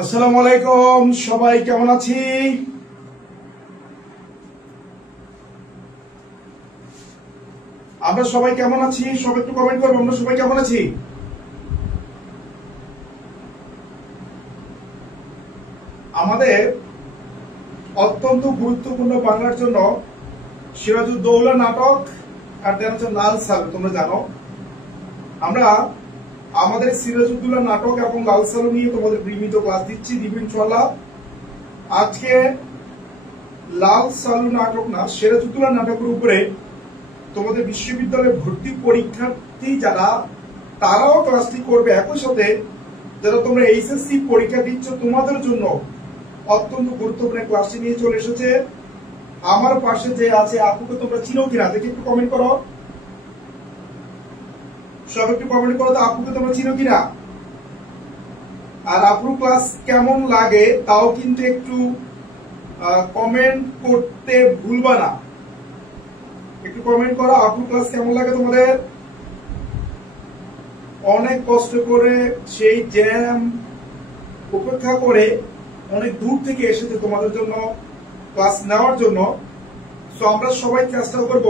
আসসালামু আলাইকুম, সবাই কেমন আছি? আমরা সবাই কেমন আছি? সবাই একটু কমেন্ট করবো, আমরা সবাই কেমন আছি? আমাদের অত্যন্ত গুরুত্বপূর্ণ বাংলার জন্য সিরাজউদ্দৌলা নাটক আর দেন হচ্ছে লাল সালু। তোমরা জানো আমরা আমাদের সিরাজউদ্দৌলা নাটক এবং লাল সালু নিয়ে তোমাদের নিয়মিত ক্লাস দিচ্ছি, দিব ইনশাআল্লাহ। আজকে লাল সালু নাটক না, সিরাজউদ্দৌলা নাটকের উপরে তোমাদের বিশ্ববিদ্যালয়ে ভর্তি পরীক্ষার্থী যারা তারাও ক্লাসটি করবে। একই সাথে যারা তোমরা এইচএসসি পরীক্ষা দিচ্ছ তোমাদের জন্য অত্যন্ত গুরুত্বপূর্ণ ক্লাসটি নিয়ে চলে এসেছে। আমার পাশে যে আছে আপুকে তোমরা চিনো কিনা দেখে একটু কমেন্ট করো। সব একটু কমেন্ট করো তো আপুকে তোমরা চিনো কিনা, আর আপুর ক্লাস কেমন লাগে তাও কিন্তু একটু কমেন্ট করতে ভুলবা না। একটু কমেন্ট করো আপুর ক্লাস কেমন লাগে তোমাদের। অনেক কষ্ট করে সেই জ্যাম উপেক্ষা করে অনেক দূর থেকে এসেছে তোমাদের জন্য ক্লাস নেওয়ার জন্য। সো আমরা সবাই চেষ্টা করব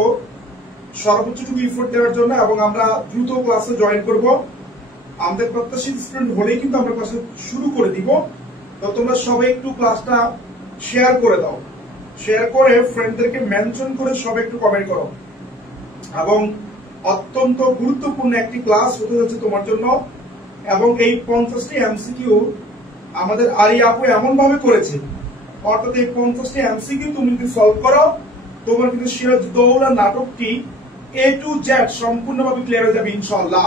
সর্বোচ্চটুকু এফোর্ট দেওয়ার জন্য এবং আমরা দ্রুত ক্লাসে জয়েন করব। আমাদের প্রত্যাশিত স্টুডেন্ট হলেই কিন্তু আমরা ক্লাসে শুরু করে দিব। তো তোমরা সবাই একটু ক্লাসটা শেয়ার করে দাও, শেয়ার করে ফ্রেন্ডদেরকে মেনশন করে সবাই একটু কমেন্ট করো। এবং অত্যন্ত গুরুত্বপূর্ণ একটি ক্লাস হতে যাচ্ছে তোমার জন্য। এবং এই 50টি এমসিকিউ আমাদের আরি আপু এমন ভাবে করেছে, অর্থাৎ এই 50টি এমসিকিউ তুমি যদি সলভ করো তোমার কিন্তু সিরাজউদ্দৌলা নাটকটি এ টু জেড সম্পূর্ণভাবে ক্লিয়ার হয়ে যাবে ইনশাআল্লাহ।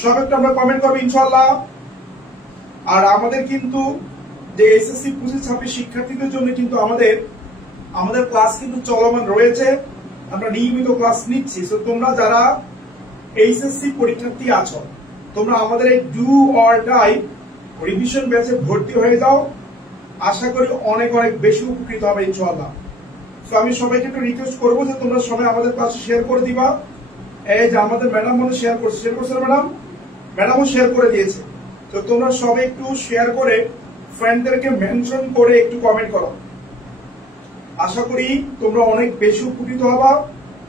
সব একটু আমরা কমেন্ট করবো ইনশাআল্লাহ। আর আমাদের কিন্তু যে এসএসসি 25-26 শিক্ষার্থীদের জন্য কিন্তু আমাদের ক্লাস কিন্তু চলমান রয়েছে, আমরা নিয়মিত ক্লাস নিচ্ছি। তো তোমরা যারা এইচএসসি পরীক্ষার্থী আছো তোমরা আমাদের এই ডু অর ডাই রিভিশন ব্যাচে ভর্তি হয়ে যাও। আশা করি অনেক অনেক বেশি উপকৃত হবে ইনশাআল্লাহ। তো আমি সবাইকে একটু রিকোয়েস্ট করবো যে তোমরা সবাই আমাদের ক্লাস শেয়ার করে দিবা। এই যে আমাদের ম্যাডাম মনে শেয়ার করছে ম্যাডাম, ম্যাডামও শেয়ার করে দিয়েছে। তো তোমরা সবাই একটু শেয়ার করে ফ্রেন্ডদেরকে মেনশন করে একটু কমেন্ট করো। আশা করি তোমরা অনেক বেশি উপকৃত হবা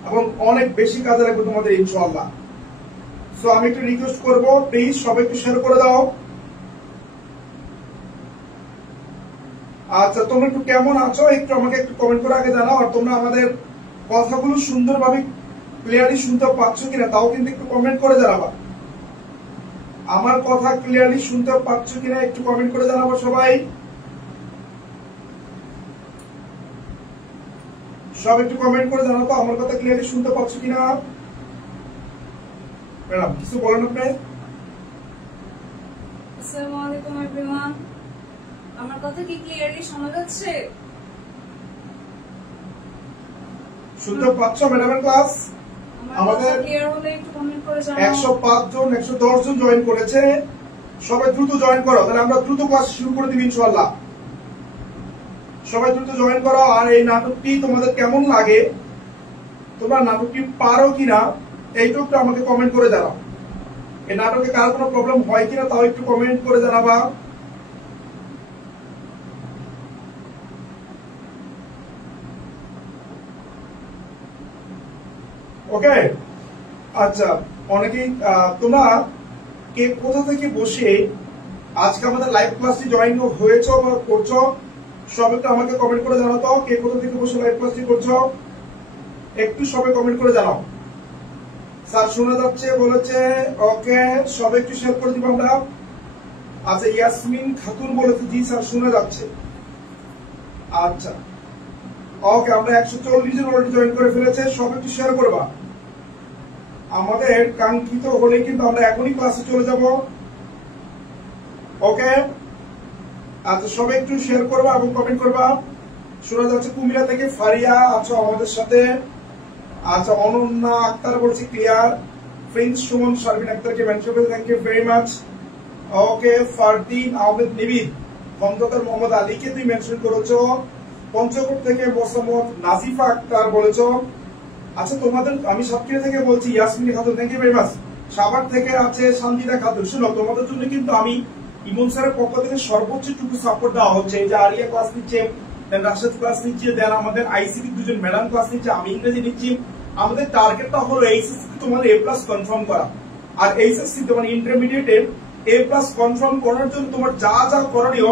এবং অনেক বেশি কাজে লাগবে তোমাদের ইনশাআল্লাহ। সো আমি একটু রিকোয়েস্ট করবো প্লিজ সবাই একটু শেয়ার করে দাও। আচ্ছা, তোমরা একটু কেমন আছো একটু আমাকে একটু কমেন্ট করে আগে জানাও। আর তোমরা আমাদের কথাগুলো সুন্দরভাবে ক্লিয়ারলি শুনতে পাচ্ছ কিনা তাও কিন্তু একটু কমেন্ট করে জানাবা। আমার কথা ক্লিয়ারলি শুনতে পাচ্ছ কিনা একটু কমেন্ট করে জানাবো সবাই। সব একটু কমেন্ট করে জানাবো আমার কথা ক্লিয়ারলি শুনতে পাচ্ছ কিনা। ম্যাডাম কিছু বলেন আপনি। আসসালামু আলাইকুম এভরিওয়ান, আমার কথা কি ক্লিয়ারলি শোনা যাচ্ছে? শুনতে পাচ্ছ ম্যাডামের ক্লাস? আমাদের ক্লিয়ার হলে একটু কমেন্ট করে জানাও। 105 জন 110 জন জয়েন করেছে, সবাই দ্রুত জয়েন করো, তাহলে আমরা দ্রুত ক্লাস শুরু করে দিব ইনশাআল্লাহ। সবাই দ্রুত জয়েন করো। আর এই নাটকটি তোমাদের কেমন লাগে, তোমরা নাটকটি পারো কিনা এইটুকু একটু আমাকে কমেন্ট করে জানাও। এই নাটকে কার কোনো প্রবলেম হয় কিনা তাও একটু কমেন্ট করে জানাবা। ওকে, আচ্ছা, অনেকেই তোমরা কে কোথা থেকে বসে আজকে আমাদের লাইভ ক্লাসটি জয়েন হয়েছ বা করছো সব একটু আমাকে কমেন্ট করে জানাও তো। কে কোথা থেকে বসে লাইভ ক্লাসটি করছো একটু সবাই কমেন্ট করে জানাও। স্যার শোনা যাচ্ছে বলেছে, ওকে সবাই একটু শেয়ার করে দিব আমরা। আচ্ছা, ইয়াসমিন খাতুন বলেছে জি স্যার শোনা যাচ্ছে। আচ্ছা ওকে, আমরা 140 জন অলরেডি জয়েন করে ফেলেছে, সব একটু শেয়ার করবা। আমাদের কাঙ্ক্ষিত হলে কিন্তু আমরা এখনই ক্লাসে চলে যাব। ওকে, আচ্ছা সবাই একটু শেয়ার করবা এবং কমেন্ট করবা। শোনা যাচ্ছে কুমিল্লা থেকে ফারিয়া আছো আমাদের সাথে। আচ্ছা, অনন্যা আক্তার বলছি ক্লিয়ার। প্রিন্স সুমন শারমিন আক্তারকে মেনশন করে thank you very much. Okay, Fardin Ahmed Nibid, Khondokar Mohammad আলীকে তুই মেনশন করেছো। পঞ্চকোট থেকে মোসাম্মদ নাজিফা আক্তার বলেছো। আচ্ছা তোমাদের আমি সাতক্ষীরা থেকে বলছি Yasmin Khatun, thank you very much. Savar থেকে আছে সঞ্জিতা খাতুন। শুনো, তোমাদের জন্য কিন্তু আমি ইমন স্যারের পক্ষ থেকে সর্বোচ্চটুকু সাপোর্ট দেওয়া হচ্ছে। এই যে আরিয়া ক্লাস নিচ্ছে, দেন রাশেদ ক্লাস নিচ্ছে, দেন আমাদের আইসিটি দুজন ম্যাডাম ক্লাস নিচ্ছে, আমি ইংরেজি নিচ্ছি। আমাদের টার্গেটটা হলো এইচএসসি তোমার A+ কনফার্ম করা। আর এইচএসসি তোমার ইন্টারমিডিয়েটে A+ কনফার্ম করার জন্য তোমার যা যা করণীয়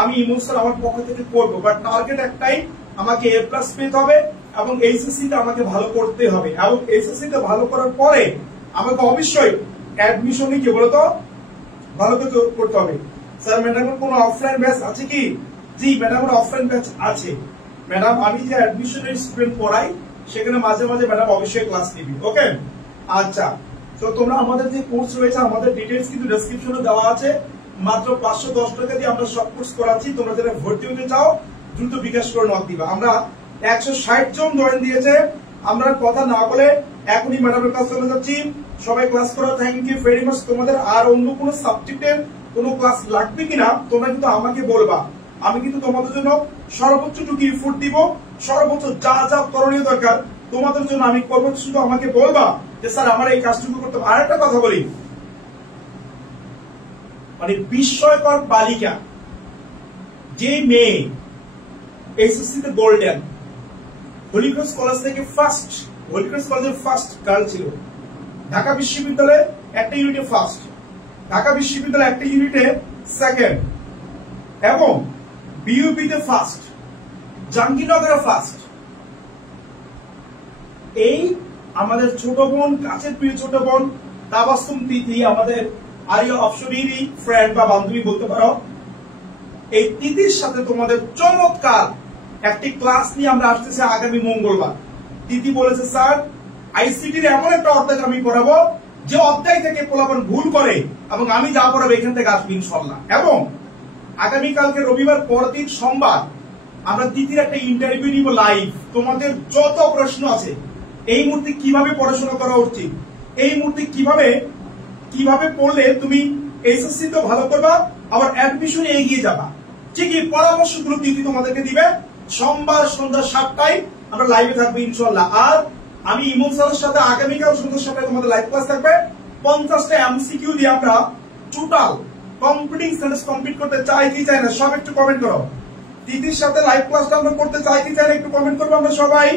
আমি ইমন স্যার আমার পক্ষ থেকে করবো। বাট টার্গেট একটাই, আমাকে A+ পেতে হবে এবং এইচএসসি তে আমাকে ভালো করতে হবে। এবং এইচএসসি তে ভালো করার পরে আমাকে অবশ্যই অ্যাডমিশনে কি বলতো ভালো করতে হবে। স্যার ম্যাডামের কোনো অফলাইন ব্যাচ আছে কি? জি ম্যাডামের অফলাইন ব্যাচ আছে। ম্যাডাম আমি যে অ্যাডমিশনের স্টুডেন্ট পড়াই সেখানে মাঝে মাঝে ম্যাডাম অবশ্যই ক্লাস নিবি। ওকে আচ্ছা, তো তোমরা আমাদের যে কোর্স রয়েছে আমাদের ডিটেইলস কিন্তু ডেসক্রিপশনে দেওয়া আছে। মাত্র 510 টাকা দিয়ে আমরা সব কোর্স করাচ্ছি। তোমরা যারা ভর্তি হতে চাও দ্রুত বিকাশ করে নক দিবা। আমরা 160 জন জয়েন দিয়েছে। আমরা কথা না বলে এখনই ম্যাডামের কাছে চলে যাচ্ছি। সবাই ক্লাস করো, থ্যাংক ইউ ভেরি মাচ। তোমাদের আর অন্য কোনো সাবজেক্টের কোনো ক্লাস লাগবে কিনা তোমরা কিন্তু আমাকে বলবা। আমি কিন্তু তোমাদের জন্য সর্বোচ্চটুকু এফোর্ট দিব, সর্বোচ্চ যা যা করণীয় দরকার তোমাদের জন্য আমি করবো। শুধু আমাকে বলবা যে স্যার আমার এই কাজটুকু করতে হবে। আরেকটা কথা বলি, মানে বিস্ময়কর বালিকা যে মেয়ে এসএসসি তে গোল্ডেন, হলিক্রস কলেজ থেকে ফার্স্ট, হলিক্রস কলেজের ফার্স্ট গার্ল ছিল, ঢাকা বিশ্ববিদ্যালয়ে একটা ইউনিটে ফার্স্ট, ঢাকা বিশ্ববিদ্যালয়ে একটা ইউনিটে সেকেন্ড, এবং বিইউপি তে ফার্স্ট, জাহাঙ্গীরনগরে ফার্স্ট। এই আমাদের ছোট বোন, কাছের প্রিয় ছোট বোন তাবাসসুম তিথি, আমাদের আরিয়া অপশনেরই ফ্রেন্ড বা বান্ধবী বলতে পারো। এই তিথির সাথে তোমাদের চমৎকার একটি ক্লাস নিয়ে আমরা আসতেছি আগামী মঙ্গলবার। তিথি বলেছে স্যার আইসিটির এমন একটা অধ্যায় আমি করাবো যে অধ্যায় থেকে পোলাপন ভুল করে এবং আমি যা পড়াবো এখান থেকে আসবো ইনশাল্লাহ। এবং আগামীকালকে রবিবার পরদিন সোমবার আমরা তিথির একটা ইন্টারভিউ নিব লাইভ। তোমাদের যত প্রশ্ন আছে, এই মুহূর্তে কিভাবে পড়াশোনা করা উচিত, এই মুহূর্তে কিভাবে পড়লে তুমি এসএসসি তো ভালো করবা আবার অ্যাডমিশনে এগিয়ে যাবা, ঠিক এই পরামর্শগুলো তিথি তোমাদেরকে দিবে। সোমবার সন্ধ্যা 7টায় আমরা লাইভে থাকবো ইনশাল্লাহ। আর আমি ইমন স্যারের সাথে আগামীকাল সন্ধ্যা 7টায় তোমাদের লাইভ ক্লাস থাকবে। 50টা এমসিকিউ দিয়ে আমরা টোটাল কম্পিটিং সেন্টেন্স কমপ্লিট করতে চাই কি চাই না সব একটু কমেন্ট করো। তিথির সাথে লাইভ ক্লাসটা আমরা করতে চাই কি চাই না একটু কমেন্ট করবো আমরা সবাই।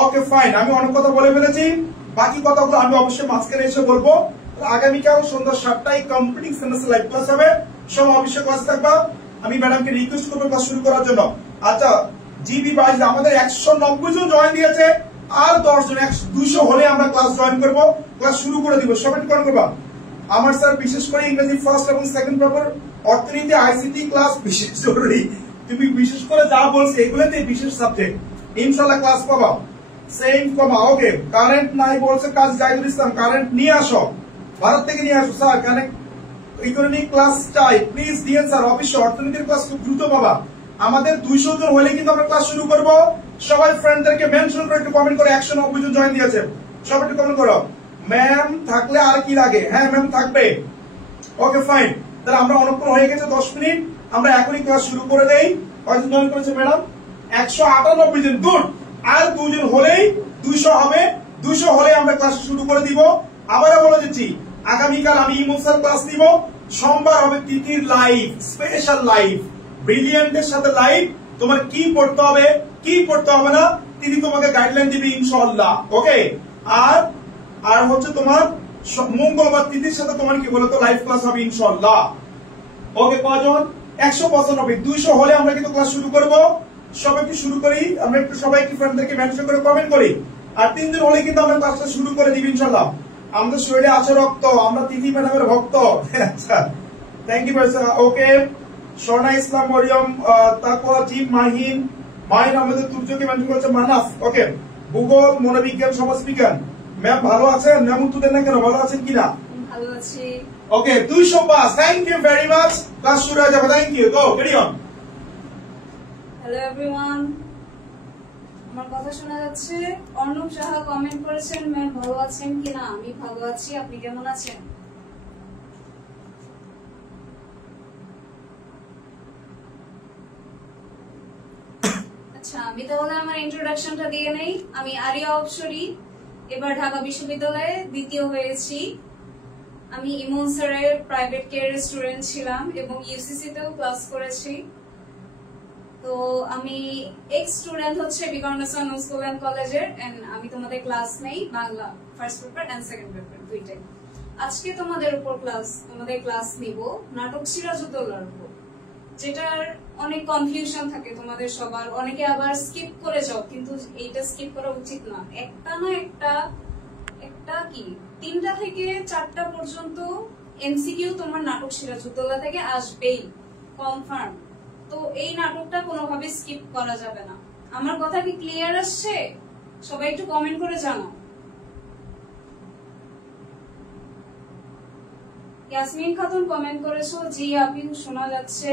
ওকে ফাইন, আমি অনেক কথা বলে ফেলেছি, বাকি কথাগুলো আমি অবশ্যই মাঝখানে এসে বলবো। আগামীকাল সন্ধ্যা 7টায় কম্পিটিং সেন্টেন্স লাইভ ক্লাস হবে, সব অবশ্যই ক্লাস থাকবা। আমি ম্যাডামকে রিকোয়েস্ট করবো ক্লাস শুরু করার জন্য। আচ্ছা জিবি 22 আমাদের 190 জন জয়েন দিয়েছে, আর 10 জন 200 হলে আমরা ক্লাস জয়েন করবো, ক্লাস শুরু করে দিব। সবাই কমেন্ট করবা। আমার স্যার বিশেষ করে ইংরেজি ফার্স্ট এবং সেকেন্ড পেপার, অর্থনীতি, আইসিটি ক্লাস বিশেষ জরুরি। তুমি বিশেষ করে যা বলছো এগুলোতে বিশেষ সাবজেক্ট, ইনশাআল্লাহ ক্লাস পাবা। সেম কমা ওকে। কারেন্ট নাই বলছে কাজ জাহিদুল ইসলাম, কারেন্ট নিয়ে আসো, ভারত থেকে নিয়ে আসো স্যার। কারেন্ট ইকোনমিক ক্লাস চাই প্লিজ দিয়েন স্যার। অবশ্যই অর্থনীতির ক্লাস খুব দ্রুত পাবা। আমাদের 200 জন হলে কিন্তু আমরা ক্লাস শুরু করবো। সবাই ফ্রেন্ডদেরকে মেনশন করে একটু কমেন্ট করে। 190 জন জয়েন দিয়েছে, সবাই একটু কমেন্ট করো। ম্যাম থাকলে আর কি লাগে? হ্যাঁ ম্যাম থাকবে। ওকে ফাইন, তাহলে আমরা অনেকক্ষণ হয়ে গেছে 10 মিনিট, আমরা এখনই ক্লাস শুরু করে দেই। কয়জন জয়েন করেছে ম্যাডাম? 198 জন। গুড, আর 2 জন হলেই 200 হবে। 200 হলে আমরা ক্লাস শুরু করে দিব। আবারও বলে দিচ্ছি, আগামীকাল আমি ইমন স্যার ক্লাস দিব, সোমবার হবে তিথির লাইভ, স্পেশাল লাইভ, ব্রিলিয়ান্টের সাথে লাইভ। তোমার কি পড়তে হবে কি পড়তে হবে না তিনি তোমাকে গাইডলাইন দিবে ইনশাআল্লাহ। ওকে, আর হচ্ছে তোমার মঙ্গলবার তিথির সাথে তোমার কি বলতো লাইভ ক্লাস হবে ইনশাআল্লাহ। ওকে, কজন? 195। 200 হলে আমরা কিন্তু ক্লাস শুরু করব। সবাই কি শুরু করি? আমরা একটু সবাই কি ফ্রেন্ডদেরকে মেনশন করে কমেন্ট করি। আর 3 দিন হলে কিন্তু আমরা ক্লাসটা শুরু করে দিব ইনশাআল্লাহ। আমাদের শরীরে আছে রক্ত, আমরা তিথি ম্যাডামের ভক্ত। আচ্ছা, থ্যাংক ইউ ভাই। ওকে, স্বর্ণা ইসলাম, মরিয়ম, তাকওয়া, জিম, মাহিন আমাদের তুর্যকে মেনশন করেছে, মানাফ। ওকে, ভূগোল, মনোবিজ্ঞান, সমাজবিজ্ঞান ম্যাম ভালো আছেন? ম্যাম উত্তর দেন না কেন, ভালো আছেন কিনা? ভালো আছি। Okay, 200 pass. Thank you very much. Class শুরু হয়ে যাবে। Thank you. Go, carry on. Hello everyone, আমার কথা শোনা যাচ্ছে? অর্ণব সাহা কমেন্ট করেছেন, ম্যাম ভালো আছেন কিনা? আমি ভালো আছি, আপনি কেমন আছেন? আচ্ছা, আমি তাহলে আমার ইন্ট্রোডাকশনটা দিয়ে নেই। আমি আরিয়া অপসরি, এবার ঢাকা বিশ্ববিদ্যালয়ে দ্বিতীয় হয়েছি। আমি ইমন স্যারের প্রাইভেট কেয়ারের স্টুডেন্ট ছিলাম এবং ইউসিসি তেও ক্লাস করেছি। তো আমি এক্স স্টুডেন্ট হচ্ছে বিকর্ণেশ্বর স্কুল এন্ড কলেজের, এন্ড আমি তোমাদের ক্লাস নেই Bangla first paper and second paper দুইটাই। আজকে তোমাদের ক্লাস নিব নাটক সিরাজউদ্দৌলার উপর, যেটার অনেক কনফিউশন থাকে তোমাদের সবার, অনেকে আবার স্কিপ করে যাও, কিন্তু এইটা স্কিপ করা উচিত না। একটা না একটা কি 3টা থেকে 4টা পর্যন্ত এমসিকিউ তোমার নাটক সিরাজউদ্দৌলা থেকে আসবেই, কনফার্ম। তো এই নাটকটা কোনোভাবে স্কিপ করা যাবে না। আমার কথা কি ক্লিয়ার আসছে? সবাই একটু কমেন্ট করে জানাও। ইয়াসমিন খাতুন কমেন্ট করেছো, জি আপনি শোনা যাচ্ছে।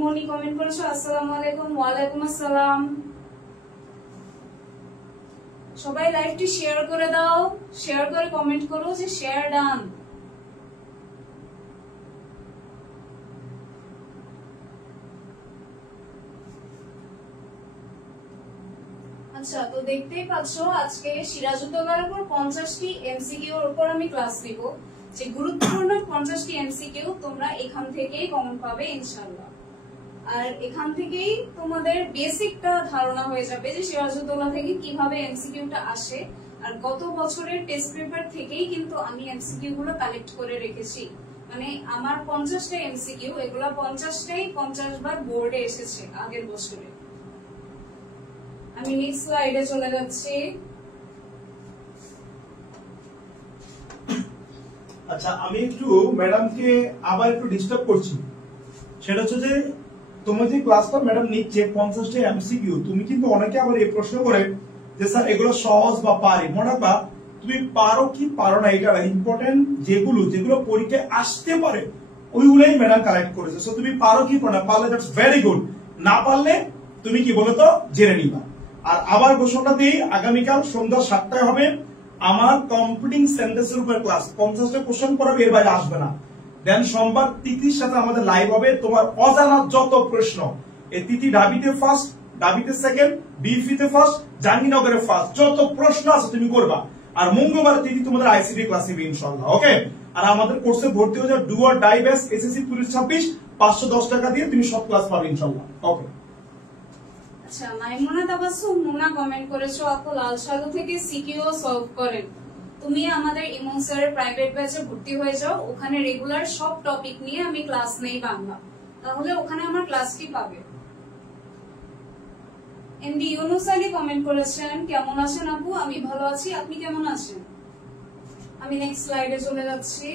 মনি কমেন্ট করেছো, আসসালামু আলাইকুম। ওয়ালাইকুম আসসালাম। সবাই লাইভটি শেয়ার করে দাও, শেয়ার করে কমেন্ট করো যে শেয়ার ডান। আচ্ছা, তো দেখতেই পাচ্ছ আজকে সিরাজউদ্দৌলার উপর 50টি এমসিকিউ এর উপর আমি ক্লাস নিব। যে গুরুত্বপূর্ণ 50টি এমসিকিউ তোমরা এখান থেকেই কমন পাবে ইনশাআল্লাহ। আর এখান থেকেই তোমাদের বেসিকটা ধারণা হয়ে যাবে যে সিরাজউদ্দৌলা থেকে কিভাবে এমসিকিউটা আসে। আর গত বছরের টেস্ট পেপার থেকেই কিন্তু আমি এমসিকিউ গুলো কালেক্ট করে রেখেছি। মানে আমার 50টা এমসিকিউ, এগুলা 50টাই 50 বার বোর্ডে এসেছে আগের বছরে। আমি নেক্সট স্লাইডে চলে যাচ্ছি। আচ্ছা, আমি একটু ম্যাডামকে আবার একটু ডিস্টার্ব করছি। সেটা হচ্ছে যে তোমার যে ক্লাসটা ম্যাডাম নিচ্ছে 50টা এমসিকিউ, তুমি কিন্তু অনেকে আবার এই প্রশ্ন করে যে স্যার এগুলো সহজ বা পারি। মনে রাখবা, তুমি পারো কি পারো না এটা ইম্পর্টেন্ট। যেগুলো পরীক্ষায় আসতে পারে ওইগুলোই ম্যাডাম কালেক্ট করেছে। সো তুমি পারো কি পারো না, পারলে দ্যাটস ভেরি গুড, না পারলে তুমি কি বলো তো জেনে নিবা। আর আবার ঘোষণা দিই, আগামীকাল সন্ধ্যা 7টায় হবে আমার কম্পিউটিং সেন্টেন্সের উপর ক্লাস। 50টা কোশ্চেন পড়াবে, এর বাইরে আসবে না। দেন সোমবার তিথির সাথে আমাদের লাইভ হবে। তোমার অজানা যত প্রশ্ন, এই তিথি ঢাবিতে ফার্স্ট, ঢাবিতে সেকেন্ড, বিএফিতে ফার্স্ট, জাহাঙ্গীরনগরে ফার্স্ট, যত প্রশ্ন আছে তুমি করবা। আর মঙ্গলবার তিথি তোমাদের আইসিটি ক্লাস নিবে ইনশাআল্লাহ। ওকে, আর আমাদের কোর্সে ভর্তি হয়ে যাও, do or die batch SSC police 26, 510 টাকা দিয়ে তুমি সব ক্লাস পাবে ইনশাআল্লাহ। ওকে। আচ্ছা, মাইমুনা তাবাসসুম মুনা কমেন্ট করেছো, আপু লাল সালু থেকে সিকিউ সলভ করেন। তুমি আমাদের ইমন স্যারের প্রাইভেট ব্যাচে ভর্তি হয়ে যাও, ওখানে রেগুলার সব টপিক নিয়ে আমি ক্লাস নেই বাংলা, তাহলে ওখানে আমার ক্লাসটি পাবে। এমডি ইউনুস আলী কমেন্ট করেছেন, কেমন আছেন আপু? আমি ভালো আছি, আপনি কেমন আছেন? আমি নেক্সট স্লাইডে চলে যাচ্ছি।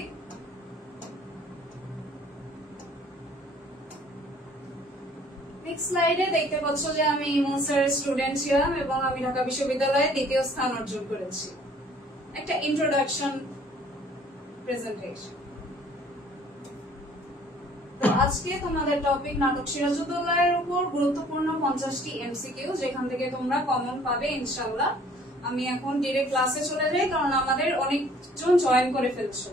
নেক্সট স্লাইডে দেখতে পাচ্ছ যে আমি ইমন স্যারের স্টুডেন্ট ছিলাম এবং আমি ঢাকা বিশ্ববিদ্যালয়ে 2য় স্থান অর্জন করেছি। একটা ইন্ট্রোডাকশন প্রেজেন্টেশন। তো আজকে তোমাদের টপিক নাটক সিরাজউদ্দৌলার উপর গুরুত্বপূর্ণ 50টি এমসিকিউ, যেখান থেকে তোমরা কমন পাবে ইনশাআল্লাহ। আমি এখন ডিরেক্ট ক্লাসে চলে যাই, কারণ আমাদের অনেকজন জয়েন করে ফেলছো।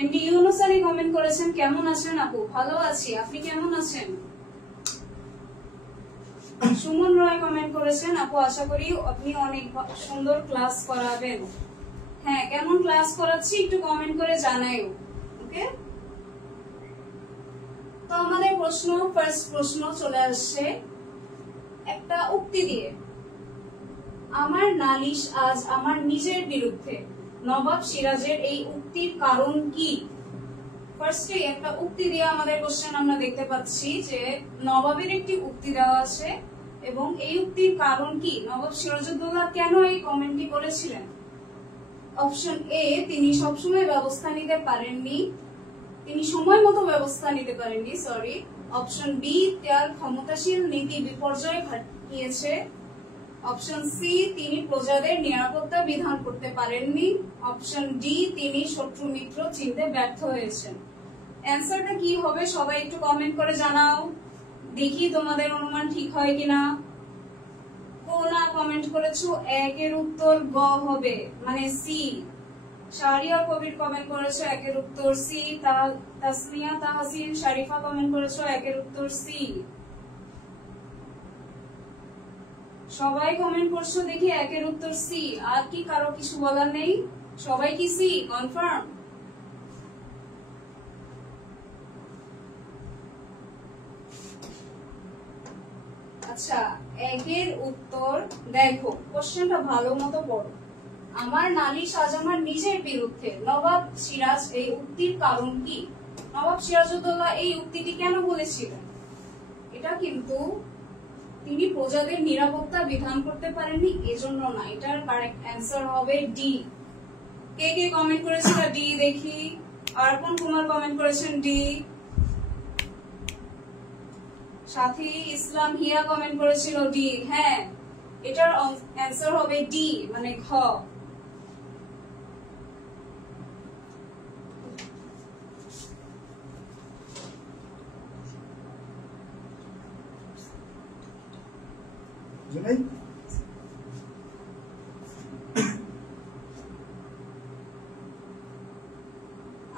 এমডি ইউনুস আলী কমেন্ট করেছেন, কেমন আছেন আপু? ভালো আছি, আপনি কেমন আছেন? সুমন রয় কমেন্ট করেছেন, আপু আশা করি আপনি অনেক সুন্দর ক্লাস করাবেন। হ্যাঁ, কেমন ক্লাস করাচ্ছি একটু কমেন্ট করে জানাইও। ওকে, তো আমাদের ফার্স্ট প্রশ্ন চলে আসছে একটা উক্তি দিয়ে। আমার নালিশ আজ আমার নিজের বিরুদ্ধে, নবাব সিরাজের এই উক্তির কারণ কি? ফার্স্টে একটা উক্তি দিয়ে আমাদের কোশ্চেন আমরা দেখতে পাচ্ছি যে নবাবের একটি উক্তি দেওয়া আছে এবং এই উক্তির কারণ কি, নবাব সিরাজউদ্দৌলা কেন এই কমেন্টটি করেছিলেন। অপশন এ, তিনি সবসময় ব্যবস্থা নিতে পারেননি, তিনি সময় মতো ব্যবস্থা নিতে পারেননি, সরি। অপশন বি, তার ক্ষমতাশীল নীতি বিপর্যয় ঘটিয়েছে। অপশন সি, তিনি প্রজাদের নিরাপত্তা বিধান করতে পারেননি। অপশন ডি, তিনি শত্রু মিত্র চিনতে ব্যর্থ হয়েছেন। অ্যান্সারটা কি হবে সবাই একটু কমেন্ট করে জানাও, দেখি তোমাদের অনুমান ঠিক হয় কিনা। কোনা কমেন্ট করেছো, একের উত্তর গ হবে, মানে সি। শাহরিয়ার কবির কমেন্ট করেছো একের উত্তর সি। তাসমিয়া তাহসিন শারিফা কমেন্ট করেছো একের উত্তর সি। সবাই কমেন্ট করছো দেখি একের উত্তর সি। আর কি কারো কিছু বলার নেই? সবাই কি সি কনফার্ম? আচ্ছা, একের উত্তর দেখো, কোশ্চেনটা ভালো মতো পড়ো। আমার নালিশ আজ আমার নিজের বিরুদ্ধে, নবাব সিরাজ এই উক্তির কারণ কি? নবাব সিরাজউদ্দৌলা এই উক্তিটি কেন বলেছিলেন? এটা কিন্তু তিনি প্রজাদের নিরাপত্তা বিধান করতে পারেননি, এজন্য না। এটার কারেক্ট অ্যান্সার হবে ডি। কে কে কমেন্ট করেছিল ডি দেখি? অর্পণ কুমার কমেন্ট করেছেন ডি। সাথী ইসলাম হিয়া কমেন্ট করেছিল ডি। হ্যাঁ, এটার অ্যান্সার হবে ডি, মানে ঘ।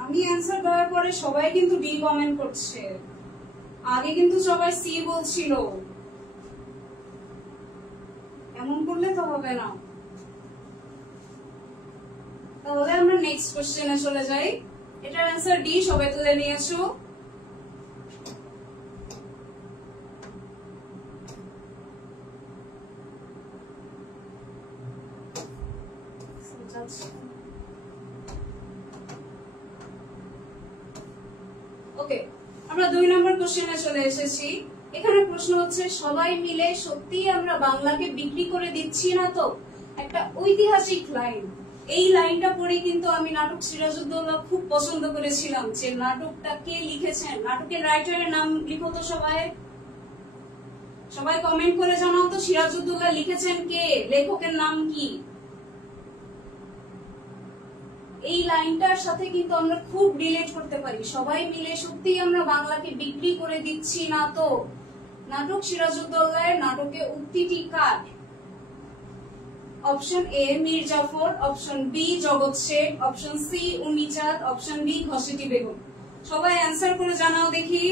আমি অ্যান্সার দেওয়ার পরে সবাই কিন্তু ডি কমেন্ট করছে। আগে কিন্তু সবাই সি বলছিল, এমন করলে তো হবে না। তাহলে আমরা নেক্সট কোশ্চেনে চলে যাই। এটার অ্যান্সার ডি, সবাই তুলে নিয়েছো। ওকে, আমরা 2 নম্বর কোশ্চেনে চলে এসেছি। এখানে প্রশ্ন হচ্ছে, সবাই মিলে সত্যি আমরা বাংলাকে বিক্রি করে দিচ্ছি না তো? একটা ঐতিহাসিক লাইন। এই লাইনটা পড়ে কিন্তু আমি নাটক সিরাজউদ্দৌলা খুব পছন্দ করেছিলাম। যে নাটকটা কে লিখেছেন, নাটকের রাইটারের নাম লিখো তো সবাই। সবাই কমেন্ট করে জানাও তো, সিরাজউদ্দৌলা লিখেছেন কে, লেখকের নাম কি? এই লাইনটার সাথে কিন্তু আমরা খুব রিলেট করতে পারি। সবাই মিলে সত্যি আমরা বাংলাকে বিক্রি করে দিচ্ছি না তো? নাটক সিরাজউদ্দৌলার নাটকে উক্তিটি কার? Option A Mir Jafar, option B Jagat Sheikh, option C Umichand, option D Ghaseti Begum. সবাই অ্যান্সার করে জানাও দেখি।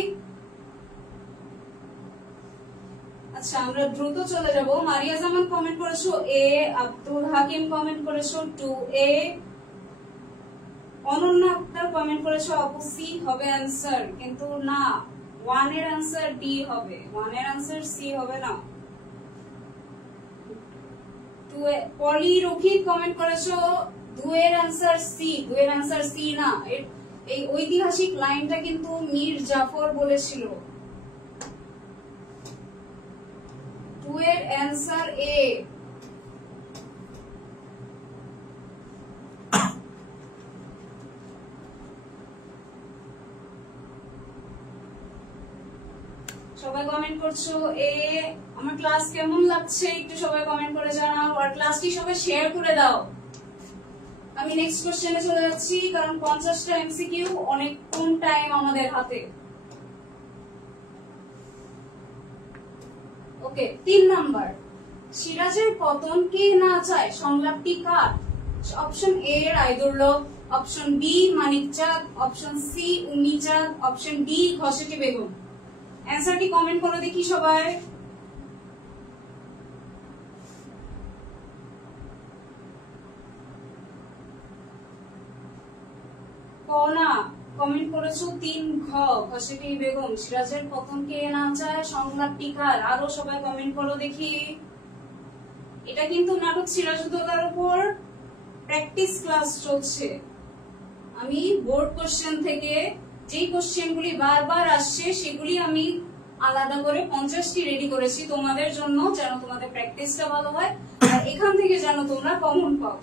আচ্ছা, আমরা দ্রুত চলে যাব। মারিয়া জামান কমেন্ট করেছো এ, আব্দুল হাকিম কমেন্ট করেছো 2A, অনন্যা আক্তার কমেন্ট করেছো আপু সি হবে অ্যান্সার, কিন্তু না, 1 এর অ্যান্সার ডি হবে, 1 এর অ্যান্সার সি হবে না। পলি রফিক কমেন্ট করেছো 2 এর অ্যান্সার সি, 2 এর অ্যান্সার সি না। এই ঐতিহাসিক লাইনটা কিন্তু মীর জাফর বলেছিল। 2 এর অ্যান্সার এ। সবাই কমেন্ট করছো এ। আমার ক্লাস কেমন লাগছে একটু সবাই কমেন্ট করে জানাও, আর ক্লাসটি সবাই শেয়ার করে দাও। আমি নেক্সট কোশ্চেনে চলে যাচ্ছি, কারণ 50টা এমসিকিউ, অনেক কম টাইম আমাদের হাতে। ওকে, 3 নাম্বার, সিরাজের পতন কে না চায়, সংলাপটি কার? Option A Raidurlabh, option B Manikchand, option C Umichand, option D Ghaseti Begum. অ্যান্সারটি কমেন্ট করে দেখি সবাই। কনা কমেন্ট করেছো 3 ঘ ঘসেটি বেগম, সিরাজের পতন কে না চায়, সংলাপটি কার? আরো সবাই কমেন্ট করো দেখি। এটা কিন্তু নাটক সিরাজউদ্দৌলার উপর প্র্যাকটিস ক্লাস চলছে। আমি বোর্ড কোশ্চেন থেকে যে কোশ্চেনগুলি বারবার আসছে সেগুলি আমি আলাদা করে 50টি রেডি করেছি তোমাদের জন্য, যেন তোমাদের প্র্যাকটিসটা ভালো হয় আর এখান থেকে যেন তোমরা কমন পাও।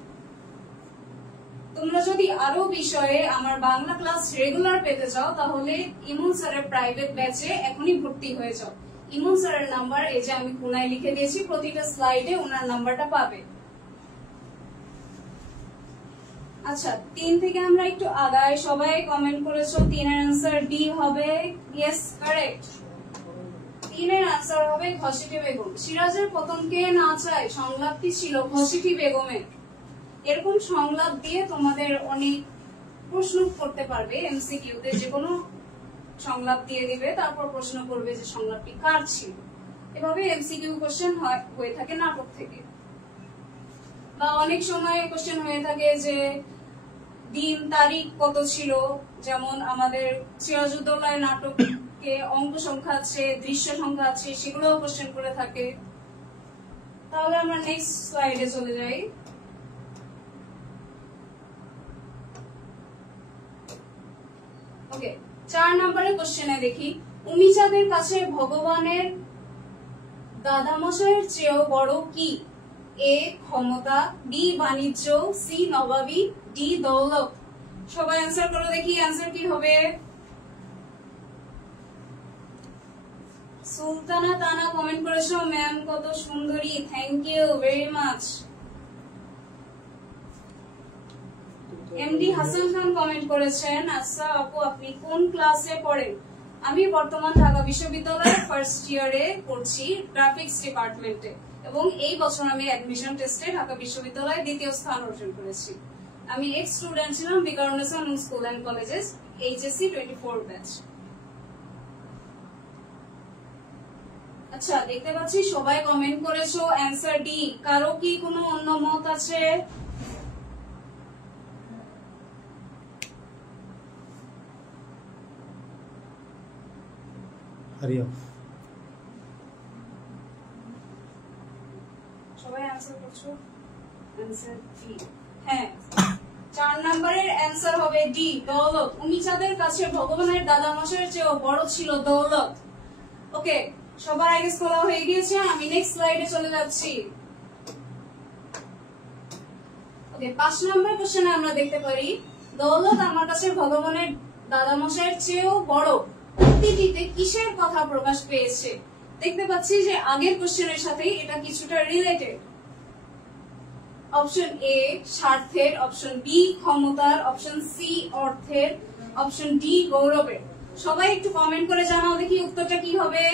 তোমরা যদি আরো বিষয়ে আমার বাংলা ক্লাস রেগুলার পেতে চাও তাহলে ইমন স্যারের প্রাইভেট ব্যাচে এখনই ভর্তি হয়ে যাও। ইমন স্যারের নাম্বার এই যে আমি কোনায় লিখে দিয়েছি, প্রতিটা স্লাইডে ওনার নাম্বারটা পাবে। আচ্ছা, 3 থেকে আমরা একটু আগাই। সবাই কমেন্ট করেছো 3 এর আনসার ডি হবে। Yes, correct. 3 এর আনসার হবে ঘসেটি বেগম। সিরাজের পতন কে না চায়, সংলাপটি ছিল ঘসেটি বেগমের। এরকম সংলাপ দিয়ে তোমাদের অনেক প্রশ্ন করতে পারবে এমসিকিউতে, যে কোনো সংলাপ দিয়ে দিবে, তারপর প্রশ্ন করবে যে সংলাপটি কার ছিল। এভাবে এমসিকিউ কোশ্চেন হয়ে থাকে নাটক থেকে। বা অনেক সময় কোশ্চেন হয়ে থাকে যে দিন তারিখ কত ছিল, যেমন আমাদের সিরাজউদ্দৌলার নাটকে অঙ্ক সংখ্যা আছে, দৃশ্য সংখ্যা আছে, সেগুলোও কোশ্চেন করে থাকে। তাহলে আমরা নেক্সট স্লাইডে চলে যাই। ওকে, 4 নম্বরের কোশ্চেনে দেখি, উমিচাঁদের কাছে ভগবানের দাদামশাইয়ের চেয়েও বড় কি? এ ক্ষমতা, বি বাণিজ্য, সি নবাবী, ডি দৌলত। সবাই অ্যান্সার করো দেখি, অ্যান্সার কি হবে? সুলতানা তানা কমেন্ট করেছো, ম্যাম কত সুন্দরী, thank you very much. MD Hasan Khan comment করেছেন, আচ্ছা আপু আপনি কোন ক্লাসে পড়েন? আমি বর্তমান ঢাকা বিশ্ববিদ্যালয়ের ফার্স্ট ইয়ারে পড়ছি গ্রাফিক্স ডিপার্টমেন্টে, এবং এই বছর আমি অ্যাডমিশন টেস্টে ঢাকা বিশ্ববিদ্যালয়ে 2য় স্থান অর্জন করেছি। আমি এক্স স্টুডেন্ট ছিলাম Viqarunnisa Noon school and colleges HSC 24 batch. আচ্ছা, দেখতে পাচ্ছি সবাই কমেন্ট করেছো অ্যান্সার ডি। কারো কি কোনো অন্য মত আছে? সবাই অ্যান্সার করছো, অ্যান্সার ডি। হ্যাঁ, 4 নম্বরের অ্যান্সার হবে ডি, দৌলত। উমিচাঁদের কাছে ভগবানের দাদামশাইয়ের চেয়েও বড় ছিল দৌলত। ওকে, সবার আগে স্কোলা হয়ে গিয়েছে, আমি নেক্সট স্লাইডে চলে যাচ্ছি। ওকে, 5 নম্বর কোশ্চেনে আমরা দেখতে পারি, দৌলত আমার কাছে ভগবানের দাদামশাইয়ের চেয়েও বড় উক্তিটিতে কিসের কথা প্রকাশ পেয়েছে? দেখতে পাচ্ছি যে আগের কোশ্চেনের সাথে এটা কিছুটা রিলেটেড। অপশন এ স্বার্থের, অপশন বি ক্ষমতার, অপশন সি অর্থের, অপশন ডি গৌরবের। সবাই একটু কমেন্ট করে জানাও দেখি উত্তরটা কি হবে।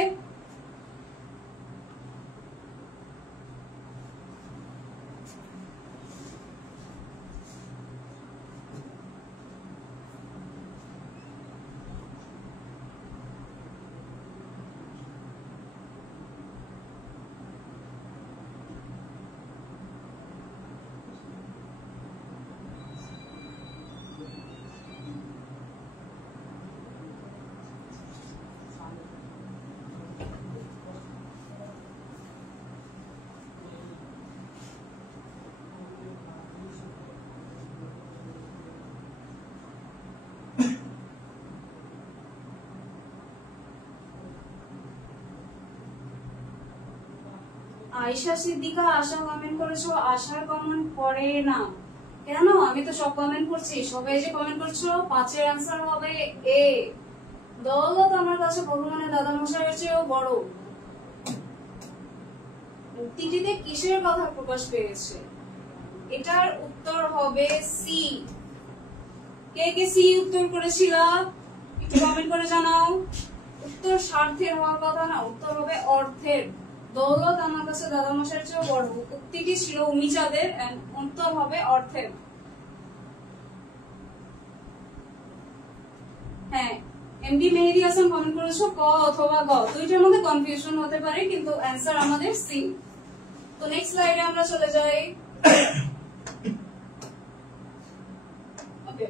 আয়েশা সিদ্দিকা আশা কমেন্ট করেছো, আশার কমেন্ট করে না কেন? আমি তো সব কমেন্ট করছি, সবাই যে কমেন্ট করছো। 5-এর অ্যান্সার হবে এ, দৌলত আমার কাছে ভগবানের দাদামশাইয়ের চেয়েও বড়। উক্তিটিতে কিসের কথা প্রকাশ পেয়েছে? এটার উত্তর হবে সি। কে কে সি উত্তর করেছিল একটু কমেন্ট করে জানাও। উত্তর স্বার্থের হওয়ার কথা না, উত্তর হবে অর্থের। দৌলত আমার কাছে দাদামশাইয়ের চেয়েও বড় উক্তিটি ছিল উমিচাঁদের, উত্তর হবে অর্থের। হ্যাঁ, এমডি মেহেদী হাসান কমেন্ট করেছো ক অথবা গ, দুইটার মধ্যে কনফিউশন হতে পারে, কিন্তু অ্যান্সার আমাদের সি। তো নেক্সট স্লাইডে আমরা চলে যাই। ওকে,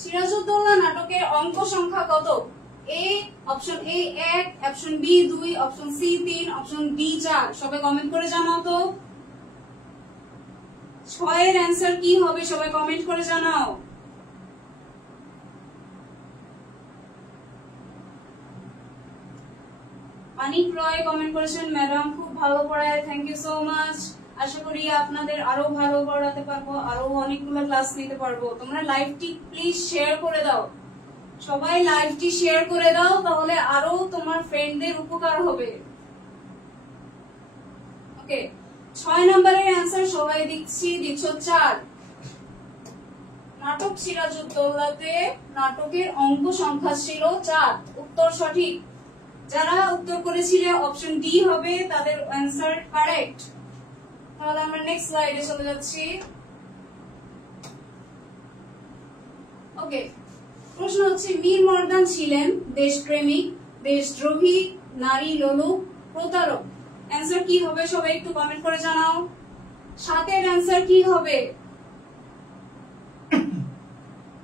সিরাজউদ্দৌলা নাটকের অঙ্ক সংখ্যা কত? A option A 1, option B 2, option C 3, option D 4। সবাই কমেন্ট করে জানাও তো 6 এর অ্যান্সার কি হবে, সবাই কমেন্ট করে জানাও। অনিক রয় কমেন্ট করেছেন, ম্যাডাম খুব ভালো পড়ায়, থ্যাংক ইউ সো মাচ। আশা করি আপনাদের আরো ভালো পড়াতে পারবো, আরো অনেকগুলো ক্লাস নিতে পারবো। তোমরা লাইভটি প্লিজ শেয়ার করে দাও, সবাই লাইভটি শেয়ার করে দাও, তাহলে আরো তোমার ফ্রেন্ডদের উপকার হবে। ওকে, 6 নম্বরের অ্যান্সার সবাই দিচ্ছ 4। নাটক সিরাজউদ্দৌলাতে নাটকের অঙ্ক সংখ্যা ছিল 4, উত্তর সঠিক। যারা উত্তর করেছিলে অপশন ডি হবে, তাদের অ্যান্সার কারেক্ট। তাহলে আমরা নেক্সট স্লাইডে চলে যাচ্ছি। ওকে, প্রশ্ন হচ্ছে, মীর মর্দান ছিলেন দেশপ্রেমিক, দেশদ্রোহী, নারী লোলুপ, প্রতারক। অ্যান্সার কি হবে সবাই একটু কমেন্ট করে জানাও। 7 এর অ্যান্সার কি হবে?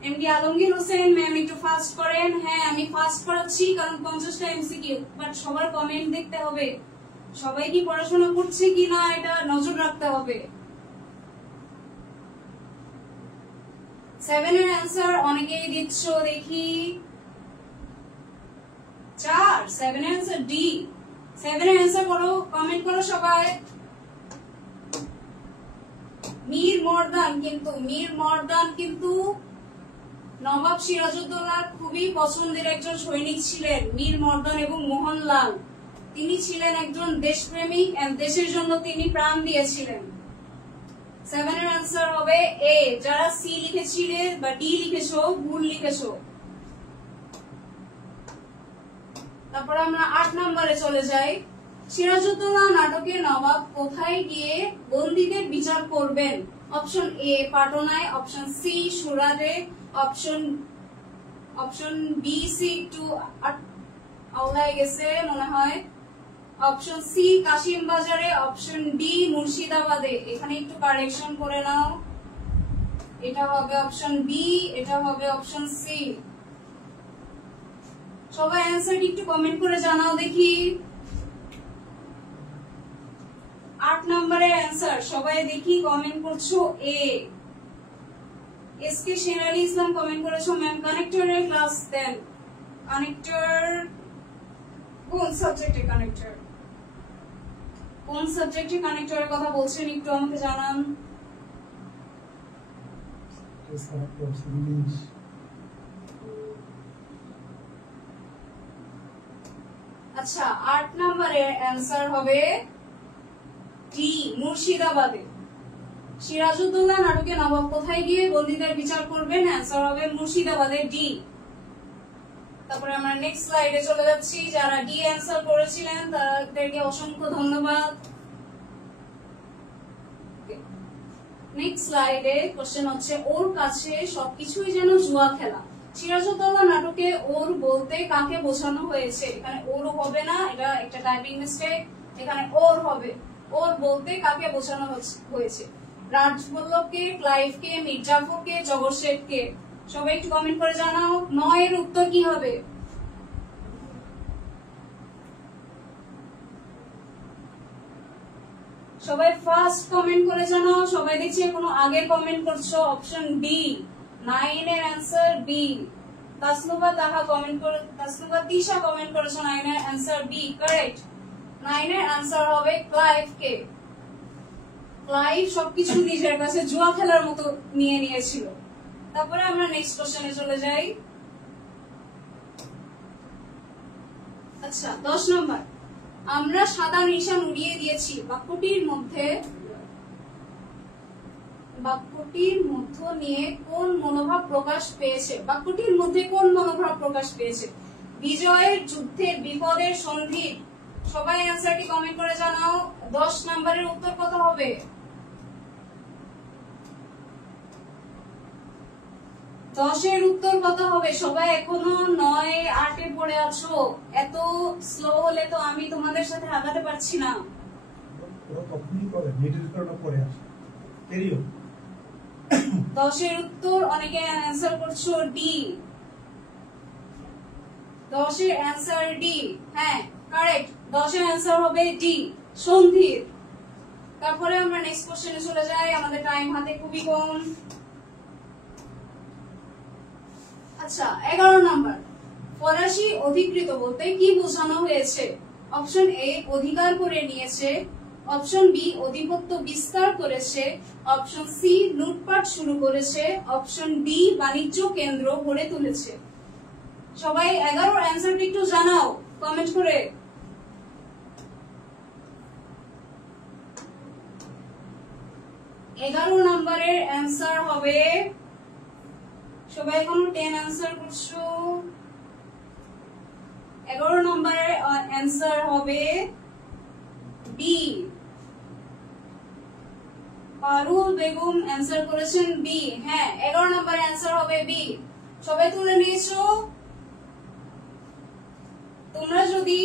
এমডি আলমগীর হোসেন ম্যাম একটু ফাস্ট করেন। হ্যাঁ আমি ফাস্ট করাচ্ছি কারণ 50টা এমসিকিউ, বাট সবার কমেন্ট দেখতে হবে, সবাই কি পড়াশোনা করছে কিনা এটা নজর রাখতে হবে। 7 এর অ্যান্সার অনেকেই দিচ্ছ দেখি। 4 7 এর অ্যান্সার ডি। 7 এর অ্যান্সার করো, কমেন্ট করো সবাই। মীর মর্দান কিন্তু নবাব সিরাজউদ্দৌলার খুবই পছন্দের একজন সৈনিক ছিলেন মীর মর্দান এবং মোহনলাল। তিনি ছিলেন একজন দেশপ্রেমিক এবং দেশের জন্য তিনি প্রাণ দিয়েছিলেন। 7 এর অ্যান্সার হবে এ। যারা সি লিখেছিলে বা ডি লিখেছো ভুল লিখেছো। তারপর আমরা 8 নম্বরে চলে যাই। সিরাজউদ্দৌলা নাটকে নবাব কোথায় গিয়ে বন্দীদের বিচার করবেন? অপশন এ পাটনায়, অপশন সি সুরাটে, অপশন বি সি একটু আওলায় গেছে মনে হয়, অপশন সি কাশিম বাজারে, অপশন ডি মুর্শিদাবাদে। এখানে একটু কারেকশন করে নাও, এটা হবে অপশন বি, এটা হবে অপশন সি। সবাই অ্যান্সারটি একটু কমেন্ট করে জানাও দেখি। 8 নম্বরের অ্যান্সার সবাই দেখি কমেন্ট করছো এ। এসকে শেরালি ইসলাম কমেন্ট করেছো ম্যাম কানেক্টরের ক্লাস দেন। কানেক্টর কোন সাবজেক্টে কানেক্টর? কোন সাবজেক্টে কানেক্টরের কথা বলছেন একটু আমাকে জানান। আচ্ছা 8 নম্বরের অ্যান্সার হবে ডি মুর্শিদাবাদে। সিরাজউদ্দৌলা নাটকে নবাব কোথায় গিয়ে বন্দীদের বিচার করবেন? অ্যান্সার হবে মুর্শিদাবাদে ডি। তারপরে আমরা নেক্সট স্লাইডে চলে যাচ্ছি। যারা ডি অ্যান্সার করেছিলেন তাদেরকে অসংখ্য ধন্যবাদ। নেক্সট স্লাইডে কোশ্চেন হচ্ছে ওর কাছে সবকিছুই যেন জুয়া খেলা। সিরাজউদ্দৌলা নাটকে ওর বলতে কাকে বোঝানো হয়েছে? এখানে ওর হবে না, এটা একটা টাইপিং মিস্টেক, এখানে ওর হবে। ওর বলতে কাকে বোঝানো হয়েছে? রাজবল্লভকে, ক্লাইভকে, মীর জাফরকে, জগৎ শেঠকে। সবাই একটু কমেন্ট করে জানাও 9 এর উত্তর কি হবে? সবাই ফার্স্ট কমেন্ট করে জানাও। সবাই দেখছি কোনো আগে কমেন্ট করছো। অপশন বি 9 এর অ্যান্সার বি। তাসনুবা তাহা কমেন্ট করে, তাসনুবা তিশা কমেন্ট করেছো 9 এর অ্যান্সার বি কারেক্ট। 9 এর অ্যান্সার হবে ক্লাইভ কে। ক্লাইভ সবকিছু নিজের কাছে জুয়া খেলার মতো নিয়ে নিয়েছিল। তারপরে আমরা নেক্সট কোশ্চেনে চলে যাই। আচ্ছা 10 নম্বর। আমরা সাদা নিশান উড়িয়ে দিয়েছি বাক্যটির মধ্যে নিয়ে কোন মনোভাব প্রকাশ পেয়েছে? বাক্যটির মধ্যে কোন মনোভাব প্রকাশ পেয়েছে? বিজয়ের, যুদ্ধের, বিপদের, সন্ধির। সবাই অ্যান্সারটি কমেন্ট করে জানাও। 10 নম্বরের উত্তর কত হবে? 10 এর উত্তর কত হবে? সবাই এখনো 9 8 এ পড়ে আছো। এত স্লো হলে তো আমি তোমাদের সাথে আগাতে পারছি না। 10 এর উত্তর অনেকে অ্যান্সার করছো ডি। 10 এর অ্যান্সার ডি। হ্যাঁ কারেক্ট, 10 এর অ্যান্সার হবে ডি সন্ধির। তারপরে আমরা নেক্সট কোশ্চেনে চলে যাই, আমাদের টাইম হাতে খুবই কম। আচ্ছা 11 নাম্বার। ফরাসি অধিকৃত বলতে কি বোঝানো হয়েছে? অপশন এ অধিকার করে নিয়েছে, অপশন বি আধিপত্য বিস্তার করেছে, অপশন সি লুটপাট শুরু করেছে, অপশন ডি বাণিজ্য কেন্দ্র গড়ে তুলেছে। সবাই 11 অ্যান্সারটি একটু জানাও কমেন্ট করে। এগারো নাম্বারের অ্যান্সার হবে, সবাই এখন 10 অ্যান্সার করছো। 11 নম্বরের অ্যান্সার হবে বি। পারুল বেগম অ্যান্সার করেছেন বি। হ্যাঁ 11 নম্বরের অ্যান্সার হবে বি। সবাই তুলে নিয়েছো? তোমরা যদি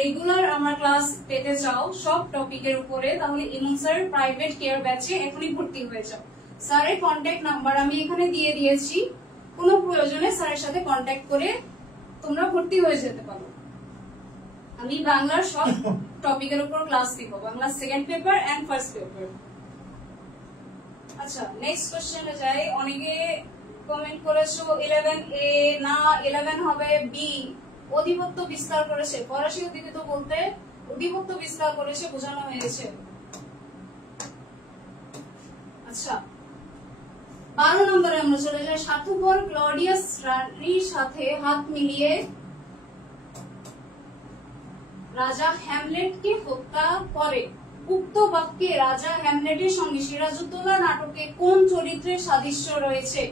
রেগুলার আমার ক্লাস পেতে চাও সব টপিকের উপরে, তাহলে ইমন স্যার প্রাইভেট কেয়ার ব্যাচে এখনই ভর্তি হয়ে যাও। স্যারের কন্ট্যাক্ট নাম্বার আমি এখানে দিয়ে দিয়েছি, কোনো প্রয়োজনে স্যারের সাথে কন্ট্যাক্ট করে তোমরা ভর্তি হয়ে যেতে পারো। আমি বাংলার সব টপিকের উপর ক্লাস দিব, Bangla second paper and first paper. আচ্ছা, নেক্সট কোশ্চেনে যাই। অনেকে কমেন্ট করেছো 11A না 11 হবে বি, অধিপত্য বিস্তার করেছে। ফরাসি অধিপত্য বলতে অধিপত্য বিস্তার করেছে বোঝানো হয়েছে। আচ্ছা, 12 নম্বরে আমরা চলে যাই। স্বার্থপর ক্লডিয়াস রানীর সাথে হাত মিলিয়ে রাজা হ্যামলেটকে হত্যা করে। উক্ত বাক্যে রাজা হ্যামলেটের সঙ্গে সিরাজউদ্দৌলা নাটকে কোন চরিত্রের সাদৃশ্য রয়েছে?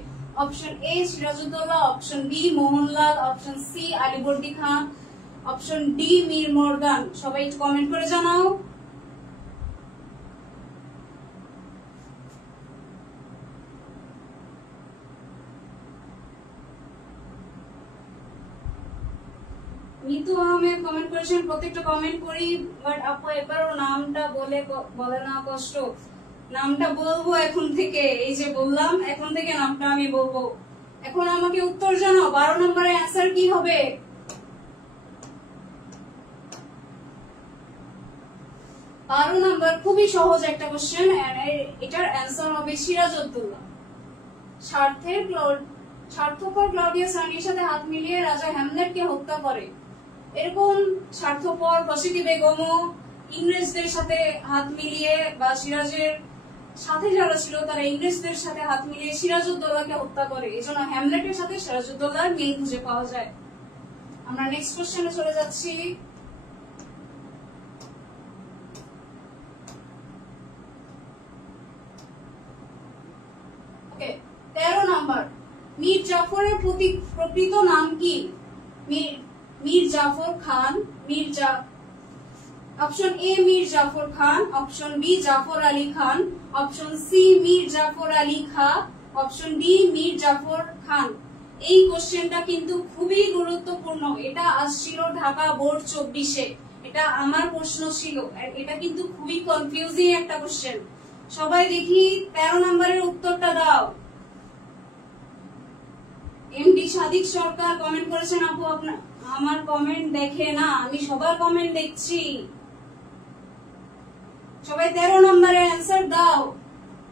Option A Sirajuddaula, option B Mohanlal, option C Alivardi Khan, option D Mir Mardan. সবাই একটু কমেন্ট করে জানাও। মিতু আহমেদ কমেন্ট করেছেন, প্রত্যেকটা কমেন্ট করি, বাট আপু একবারও নামটা বলে না, কষ্ট। নামটা বলবো এখন থেকে, এই যে বললাম এখন থেকে নামটা আমি বলবো। এখন আমাকে উত্তর জানাও, 12 নম্বরের অ্যান্সার কি হবে? 12 নম্বর খুবই সহজ একটা কোশ্চেন, এটার অ্যান্সার হবে সিরাজউদ্দৌলা। স্বার্থপর ক্লডিয়াস রানীর সাথে হাত মিলিয়ে রাজা হ্যামলেটকে হত্যা করে। এরকম স্বার্থপর প্রসিদ্ধি বেগমও ইংরেজদের সাথে হাত মিলিয়ে, বা সিরাজের সাথে যারা ছিল তারা ইংরেজদের সাথে হাত মিলিয়ে সিরাজউদ্দৌলাকে হত্যা করে। এই জন্য হ্যামলেটের সাথে সিরাজউদ্দৌলার মিল খুঁজে পাওয়া যায়। আমরা নেক্সট কোশ্চেনে চলে যাচ্ছি। ওকে, 13 নম্বর। মীর জাফরের প্রকৃত নাম কি? Mir Jafar Khan, option A Mir Jafar Khan, option B Jafar Ali Khan, option C Mir Jafar Ali Khan, option D Mir Jafar Khan. এই কোশ্চেনটা কিন্তু খুবই গুরুত্বপূর্ণ। এটা আসছিল ঢাকা বোর্ড 24-এ, এটা আমার প্রশ্ন ছিল। এটা কিন্তু খুবই কনফিউজিং একটা কোশ্চেন। সবাই দেখি 13 নম্বরের উত্তরটা দাও। এমডি সাদিক সরকার কমেন্ট করেছেন, আপু আপনার আমার কমেন্ট দেখে না, আমি সবার কমেন্ট দেখছি। সবাই 13 নম্বরের অ্যান্সার দাও।